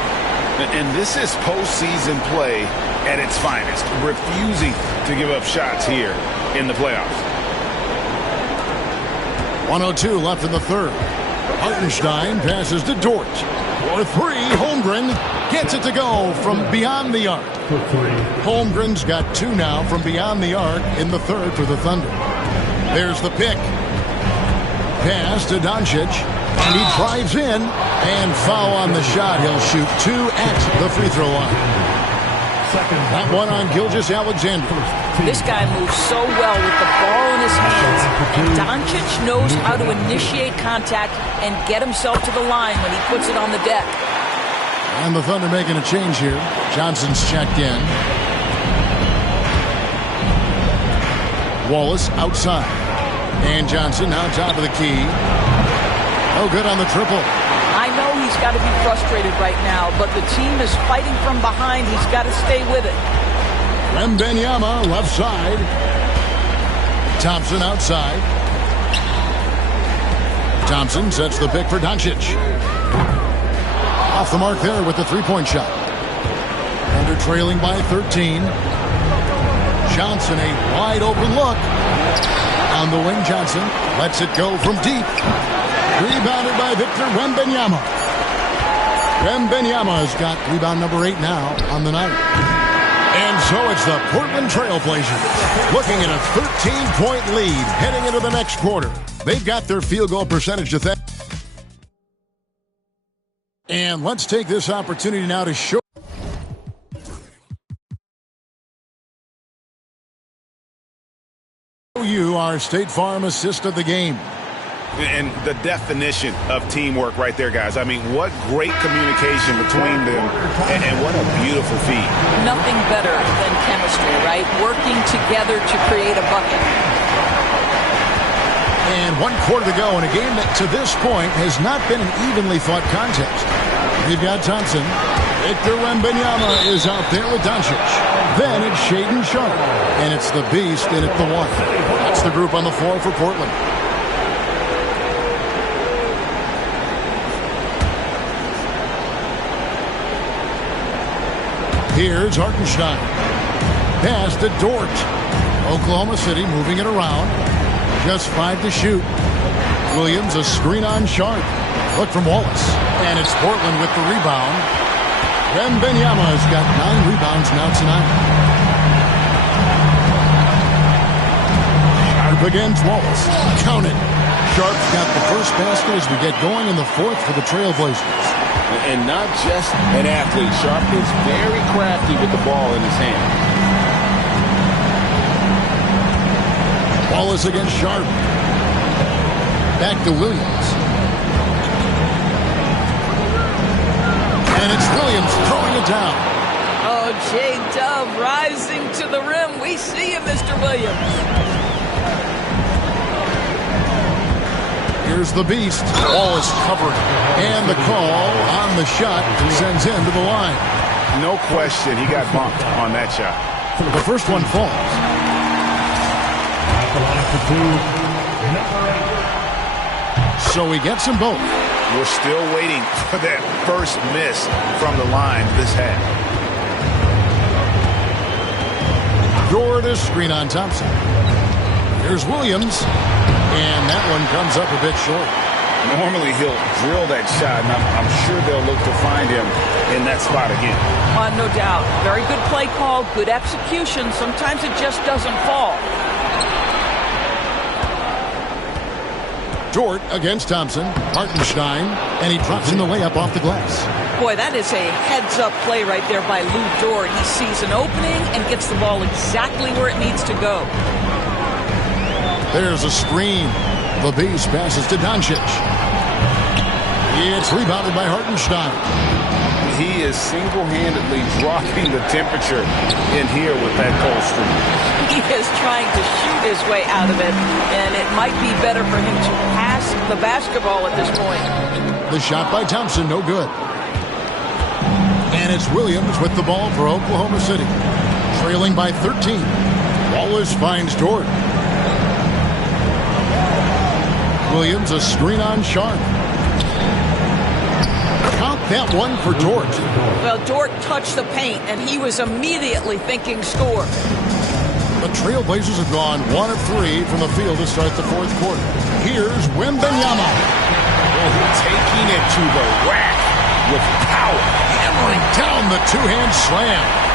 And this is postseason play at its finest, refusing to give up shots here in the playoffs. 1:02 left in the third. Hartenstein passes to Dort. For three, Holmgren gets it to go from beyond the arc. Holmgren's got 2 now from beyond the arc in the third for the Thunder. There's the pick. Pass to Doncic. And he drives in. And foul on the shot. He'll shoot 2 at the free throw line. That one on Gilgeous-Alexander. This guy moves so well with the ball in his hands. And Doncic knows how to initiate contact and get himself to the line when he puts it on the deck. And the Thunder making a change here. Johnson's checked in. Wallace outside. And Johnson now top of the key. Oh, good on the triple. I know he's got to be frustrated right now, but the team is fighting from behind. He's got to stay with it. Wembanyama left side. Thompson outside. Thompson sets the pick for Doncic. Off the mark there with the three-point shot. Thunder trailing by 13. Johnson, a wide open look. On the wing, Johnson lets it go from deep. Rebounded by Victor Wembanyama. Wembanyama has got rebound number 8 now on the night. And so it's the Portland Trail Blazers looking at a 13-point lead heading into the next quarter. They've got their field goal percentage to thank. And let's take this opportunity now to show you our State Farm assist of the game. And the definition of teamwork right there, guys. I mean, what great communication between them, and what a beautiful feat. Nothing better than chemistry, right? Working together to create a bucket. And 1 quarter to go in a game that to this point has not been an evenly fought contest. We've got Thompson. Victor Wembanyama is out there with Doncic. Then it's Shaedon Sharpe. And it's the Beast in at the 1. That's the group on the floor for Portland. Here's Hartenstein. Pass to Dort. Oklahoma City moving it around. Just 5 to shoot. Williams a screen on Sharpe. Look from Wallace. And it's Portland with the rebound. Wembanyama has got 9 rebounds now tonight. Sharpe against Wallace. Count it. Sharpe's got the first basket as we get going in the 4th for the Trailblazers. And not just an athlete. Sharpe is very crafty with the ball in his hand. Wallace against Sharpe. Back to Williams. And it's Williams throwing it down. Oh, J-Dub rising to the rim. We see you, Mr. Williams. Here's the Beast. Wallace covered. And the call on the shot sends him to the line. No question, he got bumped on that shot. The first one falls. So he gets them both. We're still waiting for that first miss from the line this half. Dort is screen on Thompson. Here's Williams. And that one comes up a bit short. Normally he'll drill that shot, and I'm sure they'll look to find him in that spot again. No doubt. Very good play call, good execution. Sometimes it just doesn't fall. Dort against Thompson. Hartenstein. And he drops in the layup off the glass. Boy, that is a heads-up play right there by Lou Dort. He sees an opening and gets the ball exactly where it needs to go. There's a screen. The Beast passes to Doncic. It's rebounded by Hartenstein. He is single-handedly dropping the temperature in here with that cold streak. He is trying to shoot his way out of it, and it might be better for him to pass the basketball at this point. The shot by Thompson, no good. And it's Williams with the ball for Oklahoma City. Trailing by 13. Wallace finds Dort. Williams a screen on Sharpe. Count that one for Dort. Well, Dort touched the paint, and he was immediately thinking score. The Trailblazers have gone 1 of 3 from the field to start the 4th quarter. Here's Wembanyama. Taking it to the rack with power. Hammering down the two-hand slam.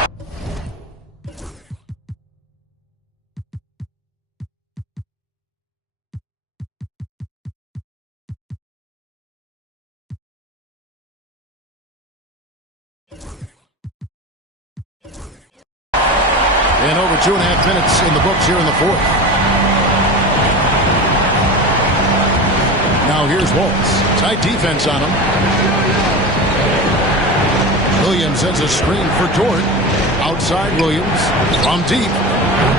And over 2.5 minutes in the books here in the fourth. Now here's Wallace. Tight defense on him. Williams sends a screen for Dort. Outside Williams. From deep.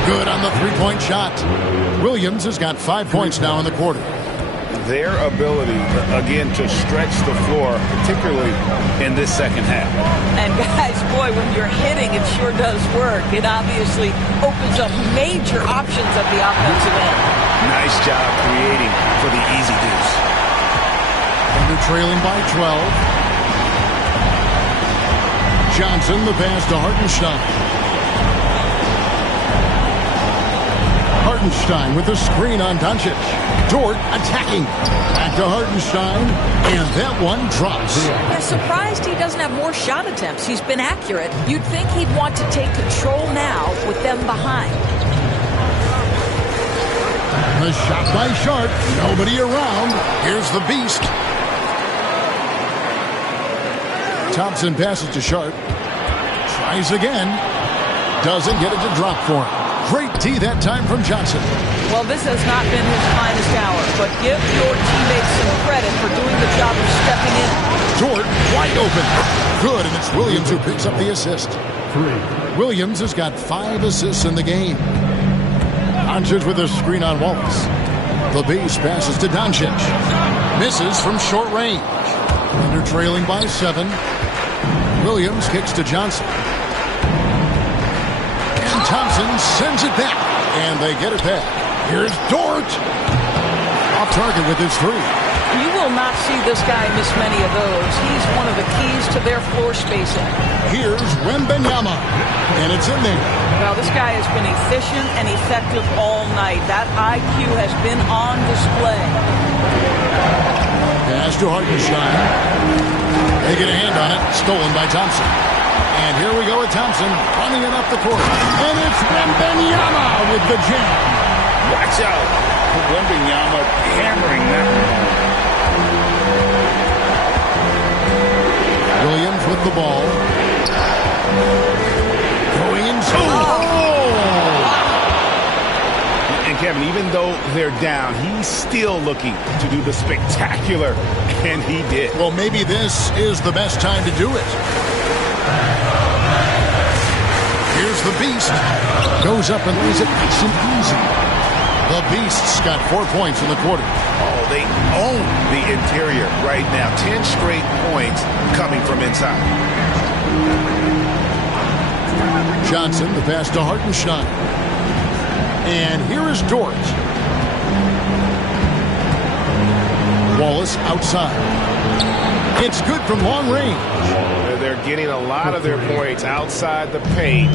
Good on the three-point shot. Williams has got 5 points now in the quarter. Their ability, again, to stretch the floor, particularly in this second half. And guys, boy, when you're hitting, it sure does work. It obviously opens up major options at the offensive end. Nice job creating for the easy deuce. And they're trailing by 12. Johnson, the pass to Hartenstein. Hartenstein with the screen on Doncic. Dort attacking. Back to Hartenstein. And that one drops. I'm surprised he doesn't have more shot attempts. He's been accurate. You'd think he'd want to take control now with them behind. The shot by Sharp. Nobody around. Here's the beast. Thompson passes to Sharp. Tries again. Doesn't get it to drop for him. Great D that time from Johnson. Well, this has not been his finest hour, but give your teammates some credit for doing the job of stepping in. Dort wide open. Good, and it's Williams who picks up the assist. Williams has got 5 assists in the game. Doncic with a screen on Wallace. The base passes to Doncic. Misses from short range. And they're trailing by 7. Williams kicks to Johnson. And Thompson sends it back. And they get it back. Here's Dort. Off target with his 3. You will not see this guy miss many of those. He's one of the keys to their floor spacing. Here's Wembanyama. And it's in there. Well, this guy has been efficient and effective all night. That IQ has been on display. Pass to Hartenstein. They get a hand on it. Stolen by Thompson. And here we go with Thompson running it up the court. And it's Wembanyama with the jam. Watch out. Wembanyama hammering that one. Williams with the ball. Going inside. And Kevin, even though they're down, he's still looking to do the spectacular, and he did. Well, maybe this is the best time to do it. Here's the Beast. Goes up and lays it nice and easy. The Beast's got 4 points in the quarter. Oh, they own the interior right now. 10 straight points coming from inside. Johnson, the pass to Hartenstein. And here is Dort. Wallace outside. It's good from long range. They're getting a lot of their points outside the paint.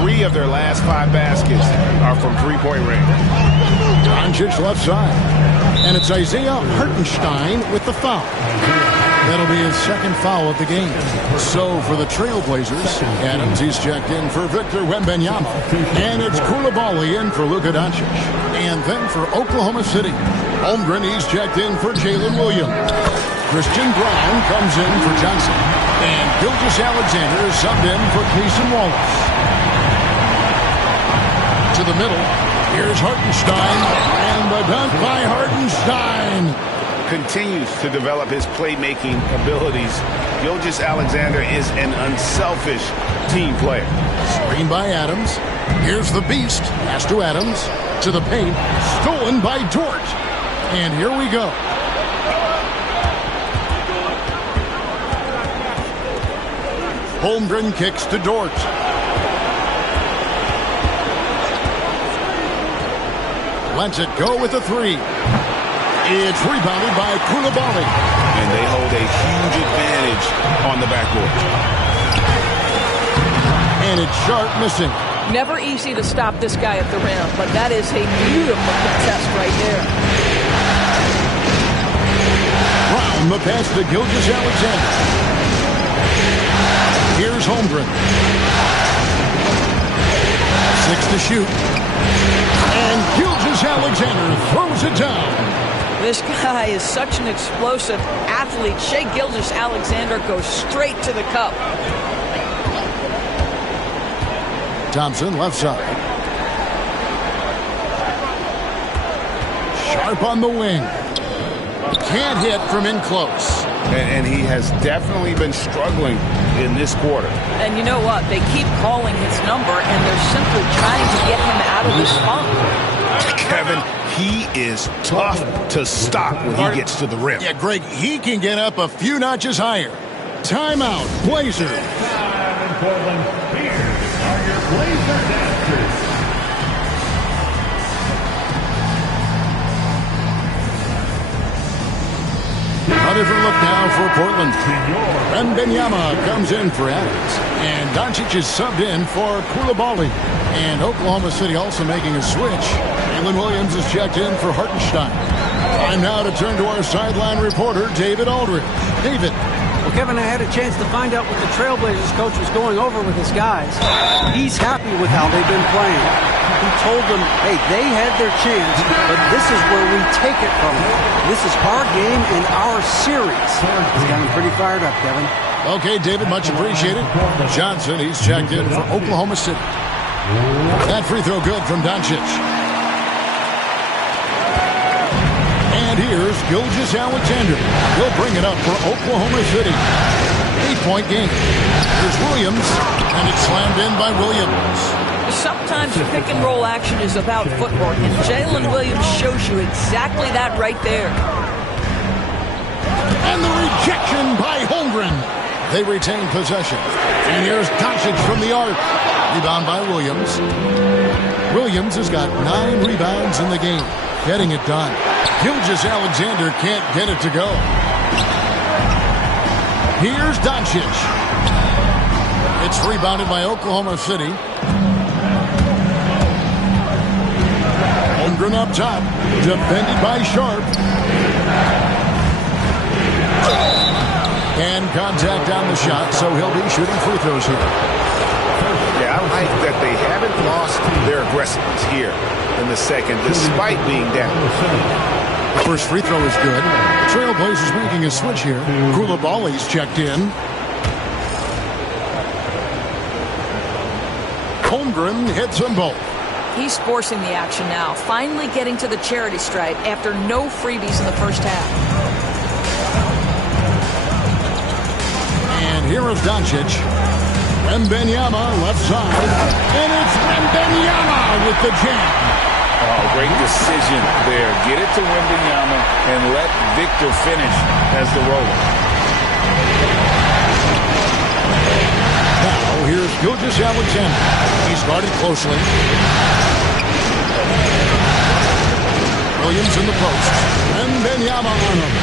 3 of their last 5 baskets are from three-point range. Doncic left side. And it's Isaiah Hartenstein with the foul. That'll be his second foul of the game. So for the Trailblazers, Adams, he's checked in for Victor Wembanyama. And it's Koulibaly in for Luka Doncic. And then for Oklahoma City, Holmgren, he's checked in for Jalen Williams. Christian Brown comes in for Johnson. And Gilgeous-Alexander is subbed in for Cason Wallace. To the middle, here's Hartenstein. And the dunk by Hartenstein. Continues to develop his playmaking abilities. Gilgeous-Alexander is an unselfish team player. Screen by Adams. Here's the Beast. Pass to Adams. To the paint. Stolen by Dort. And here we go. Holmgren kicks to Dort. Lets it go with a 3. It's rebounded by Koulibaly. And they hold a huge advantage on the backboard. And it's Sharp missing. Never easy to stop this guy at the rim, but that is a beautiful contest right there. Brown, the pass to Gilgeous-Alexander. Here's Holmgren. 6 to shoot. And Gilgeous-Alexander throws it down. This guy is such an explosive athlete. Shai Gilgeous-Alexander goes straight to the cup. Thompson, left side. Sharp on the wing. Can't hit from in close. And he has definitely been struggling in this quarter. And you know what? They keep calling his number, and they're simply trying to get him out of this funk. Kevin, he is tough to stop when he gets to the rim. Yeah, Greg, he can get up a few notches higher. Timeout, Blazers. In Portland, here are your Blazer dancers. A different look now for Portland. Wembanyama comes in for Adams. And Doncic is subbed in for Koulibaly. And Oklahoma City also making a switch. Jalen Williams is checked in for Hartenstein. Time now to turn to our sideline reporter, David Aldridge. David. Well, Kevin, I had a chance to find out what the Trailblazers coach was going over with his guys. He's happy with how they've been playing. He told them, hey, they had their chance, but this is where we take it from them. This is our game and our series. He's got him pretty fired up, Kevin. Okay, David, much appreciated. Johnson, he's checked in for Oklahoma City. That free throw good from Doncic. And here's Gilgeous-Alexander. He'll bring it up for Oklahoma City. 8-point game. Here's Williams, and it's slammed in by Williams. Sometimes pick-and-roll action is about footwork, and Jalen Williams shows you exactly that right there. And the rejection by Holmgren. They retain possession. And here's Doncic from the arc. Rebound by Williams. Williams has got 9 rebounds in the game. Getting it done. Gilgeous-Alexander can't get it to go. Here's Doncic. It's rebounded by Oklahoma City. Holmgren up top. Defended by Sharp. And contact on the shot, so he'll be shooting free throws here. Yeah, I like that they haven't lost their aggressiveness here in the second, despite being down. The first free throw is good. Trailblazers making a switch here. Koulibaly's checked in. Holmgren hits them both. He's forcing the action now, finally getting to the charity stripe after no freebies in the first half. And here is Doncic. Wembanyama left side. And it's Wembanyama with the jam. Oh, great decision there. Get it to Wembanyama and let Victor finish as the roller. Now here's Gilgeous-Alexander. He's guarded closely. Williams in the post. Wembanyama on him.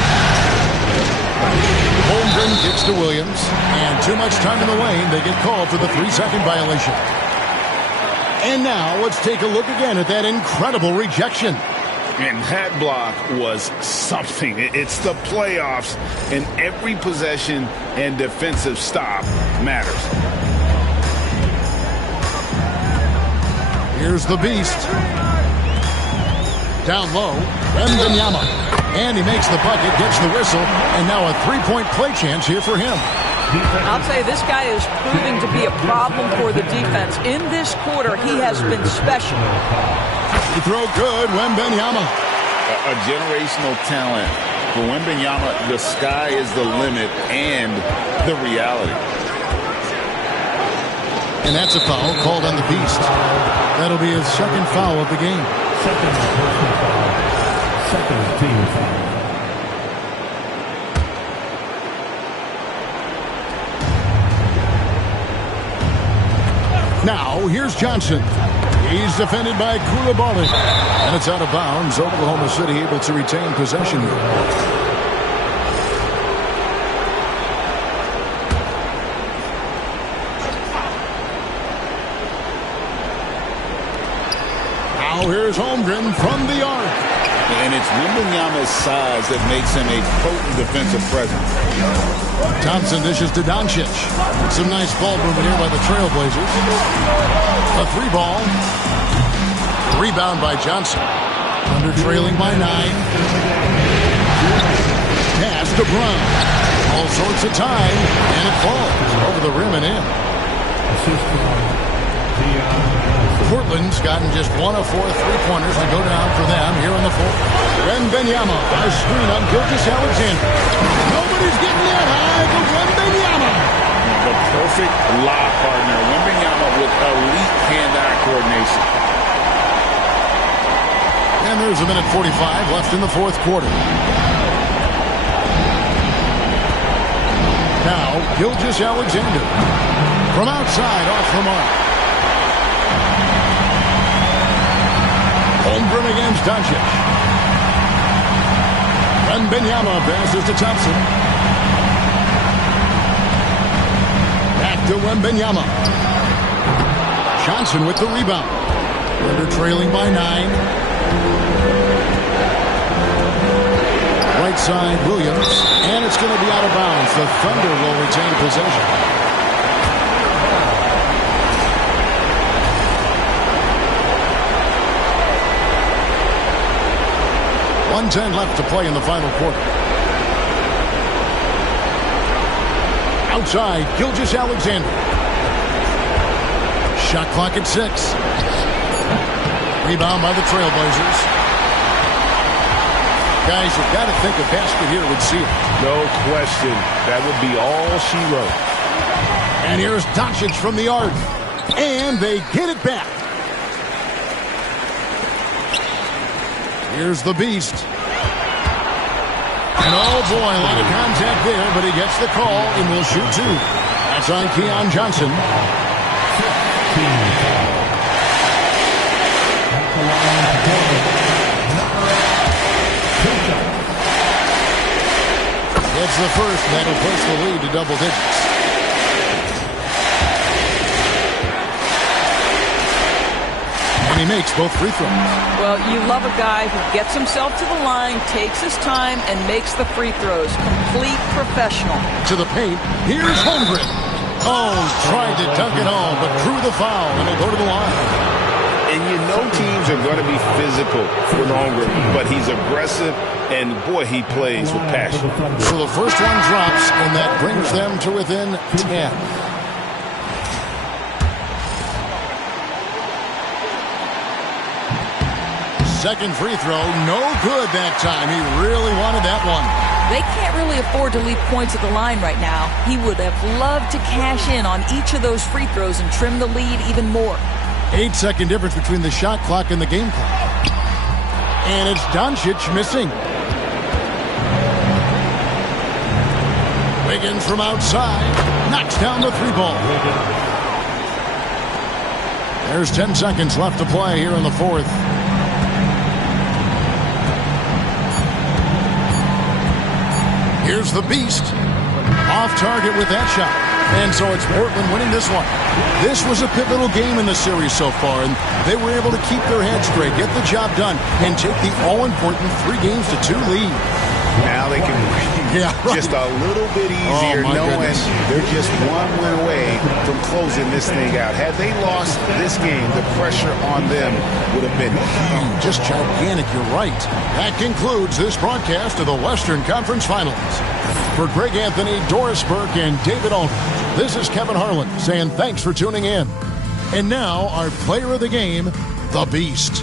Holmgren kicks to Williams. And too much time in the lane. They get called for the 3-second violation. And now let's take a look again at that incredible rejection. And that block was something. It's the playoffs, and every possession and defensive stop matters. Here's the beast. Down low, Wembanyama. And he makes the bucket, gets the whistle, and now a 3-point play chance here for him. I'll tell you, this guy is proving to be a problem for the defense. In this quarter, he has been special. He throw good, Wembanyama. A generational talent. For Wembanyama, the sky is the limit and the reality. And that's a foul called on the beast. That'll be his second foul of the game. Second team foul. Now, here's Johnson. He's defended by Koulibaly. And it's out of bounds. Oklahoma City able to retain possession here. Now here's Holmgren from the arc. And it's Wembanyama's size that makes him a potent defensive presence. Thompson dishes to Doncic. Some nice ball movement here by the Trailblazers. A 3-ball. Rebound by Johnson. Under trailing by 9. Pass to Brown. All sorts of time. And it falls over the rim and in. Portland's gotten just 1 of 4 3-pointers to go down for them here in the fourth. Wembanyama, a screen on Gilgeous-Alexander. Nobody's getting that high, but Wembanyama. The perfect lob partner. Wembanyama with elite hand-eye coordination. And there's a minute 45 left in the fourth quarter. Now, Gilgeous-Alexander from outside off the mark. Holmgren against Doncic. Wembanyama passes to Thompson. Back to Wembanyama. Johnson with the rebound. Thunder trailing by 9. Right side, Williams. And it's going to be out of bounds. The Thunder will retain possession. .110 left to play in the final quarter. Outside, Gilgeous-Alexander. Shot clock at 6. Rebound by the Trailblazers. Guys, you've got to think a basket here would seal it. No question. That would be all she wrote. And here's Doncic from the arc. And they get it back. Here's the Beast. And oh boy, a lot of contact there, but he gets the call and will shoot 2. That's on Keon Johnson. It's the first that'll push the lead to double digits. And he makes both free throws. Well, you love a guy who gets himself to the line, takes his time, and makes the free throws. Complete professional. To the paint. Here's Holmgren. Oh, tried to dunk it home, but drew the foul, and he'll go to the line. And you know teams are going to be physical with Holmgren, but he's aggressive, and boy, he plays with passion. So the first one drops, and that brings them to within 10. Second free throw, no good that time. He really wanted that one. They can't really afford to leave points at the line right now. He would have loved to cash in on each of those free throws and trim the lead even more. 8-second difference between the shot clock and the game clock. And it's Doncic missing. Wiggins from outside knocks down the 3-ball. There's 10 seconds left to play here in the fourth. Here's the Beast. Off target with that shot. And so it's Portland winning this one. This was a pivotal game in the series so far, and they were able to keep their heads straight, get the job done, and take the all-important 3-2 lead. Now they can just a little bit easier knowing they're just one win away from closing this thing out. Had they lost this game, the pressure on them would have been huge. Just gigantic, you're right. That concludes this broadcast of the Western Conference Finals. For Greg Anthony, Doris Burke, and David Aldridge, this is Kevin Harlan saying thanks for tuning in. And now, our player of the game, the Beast.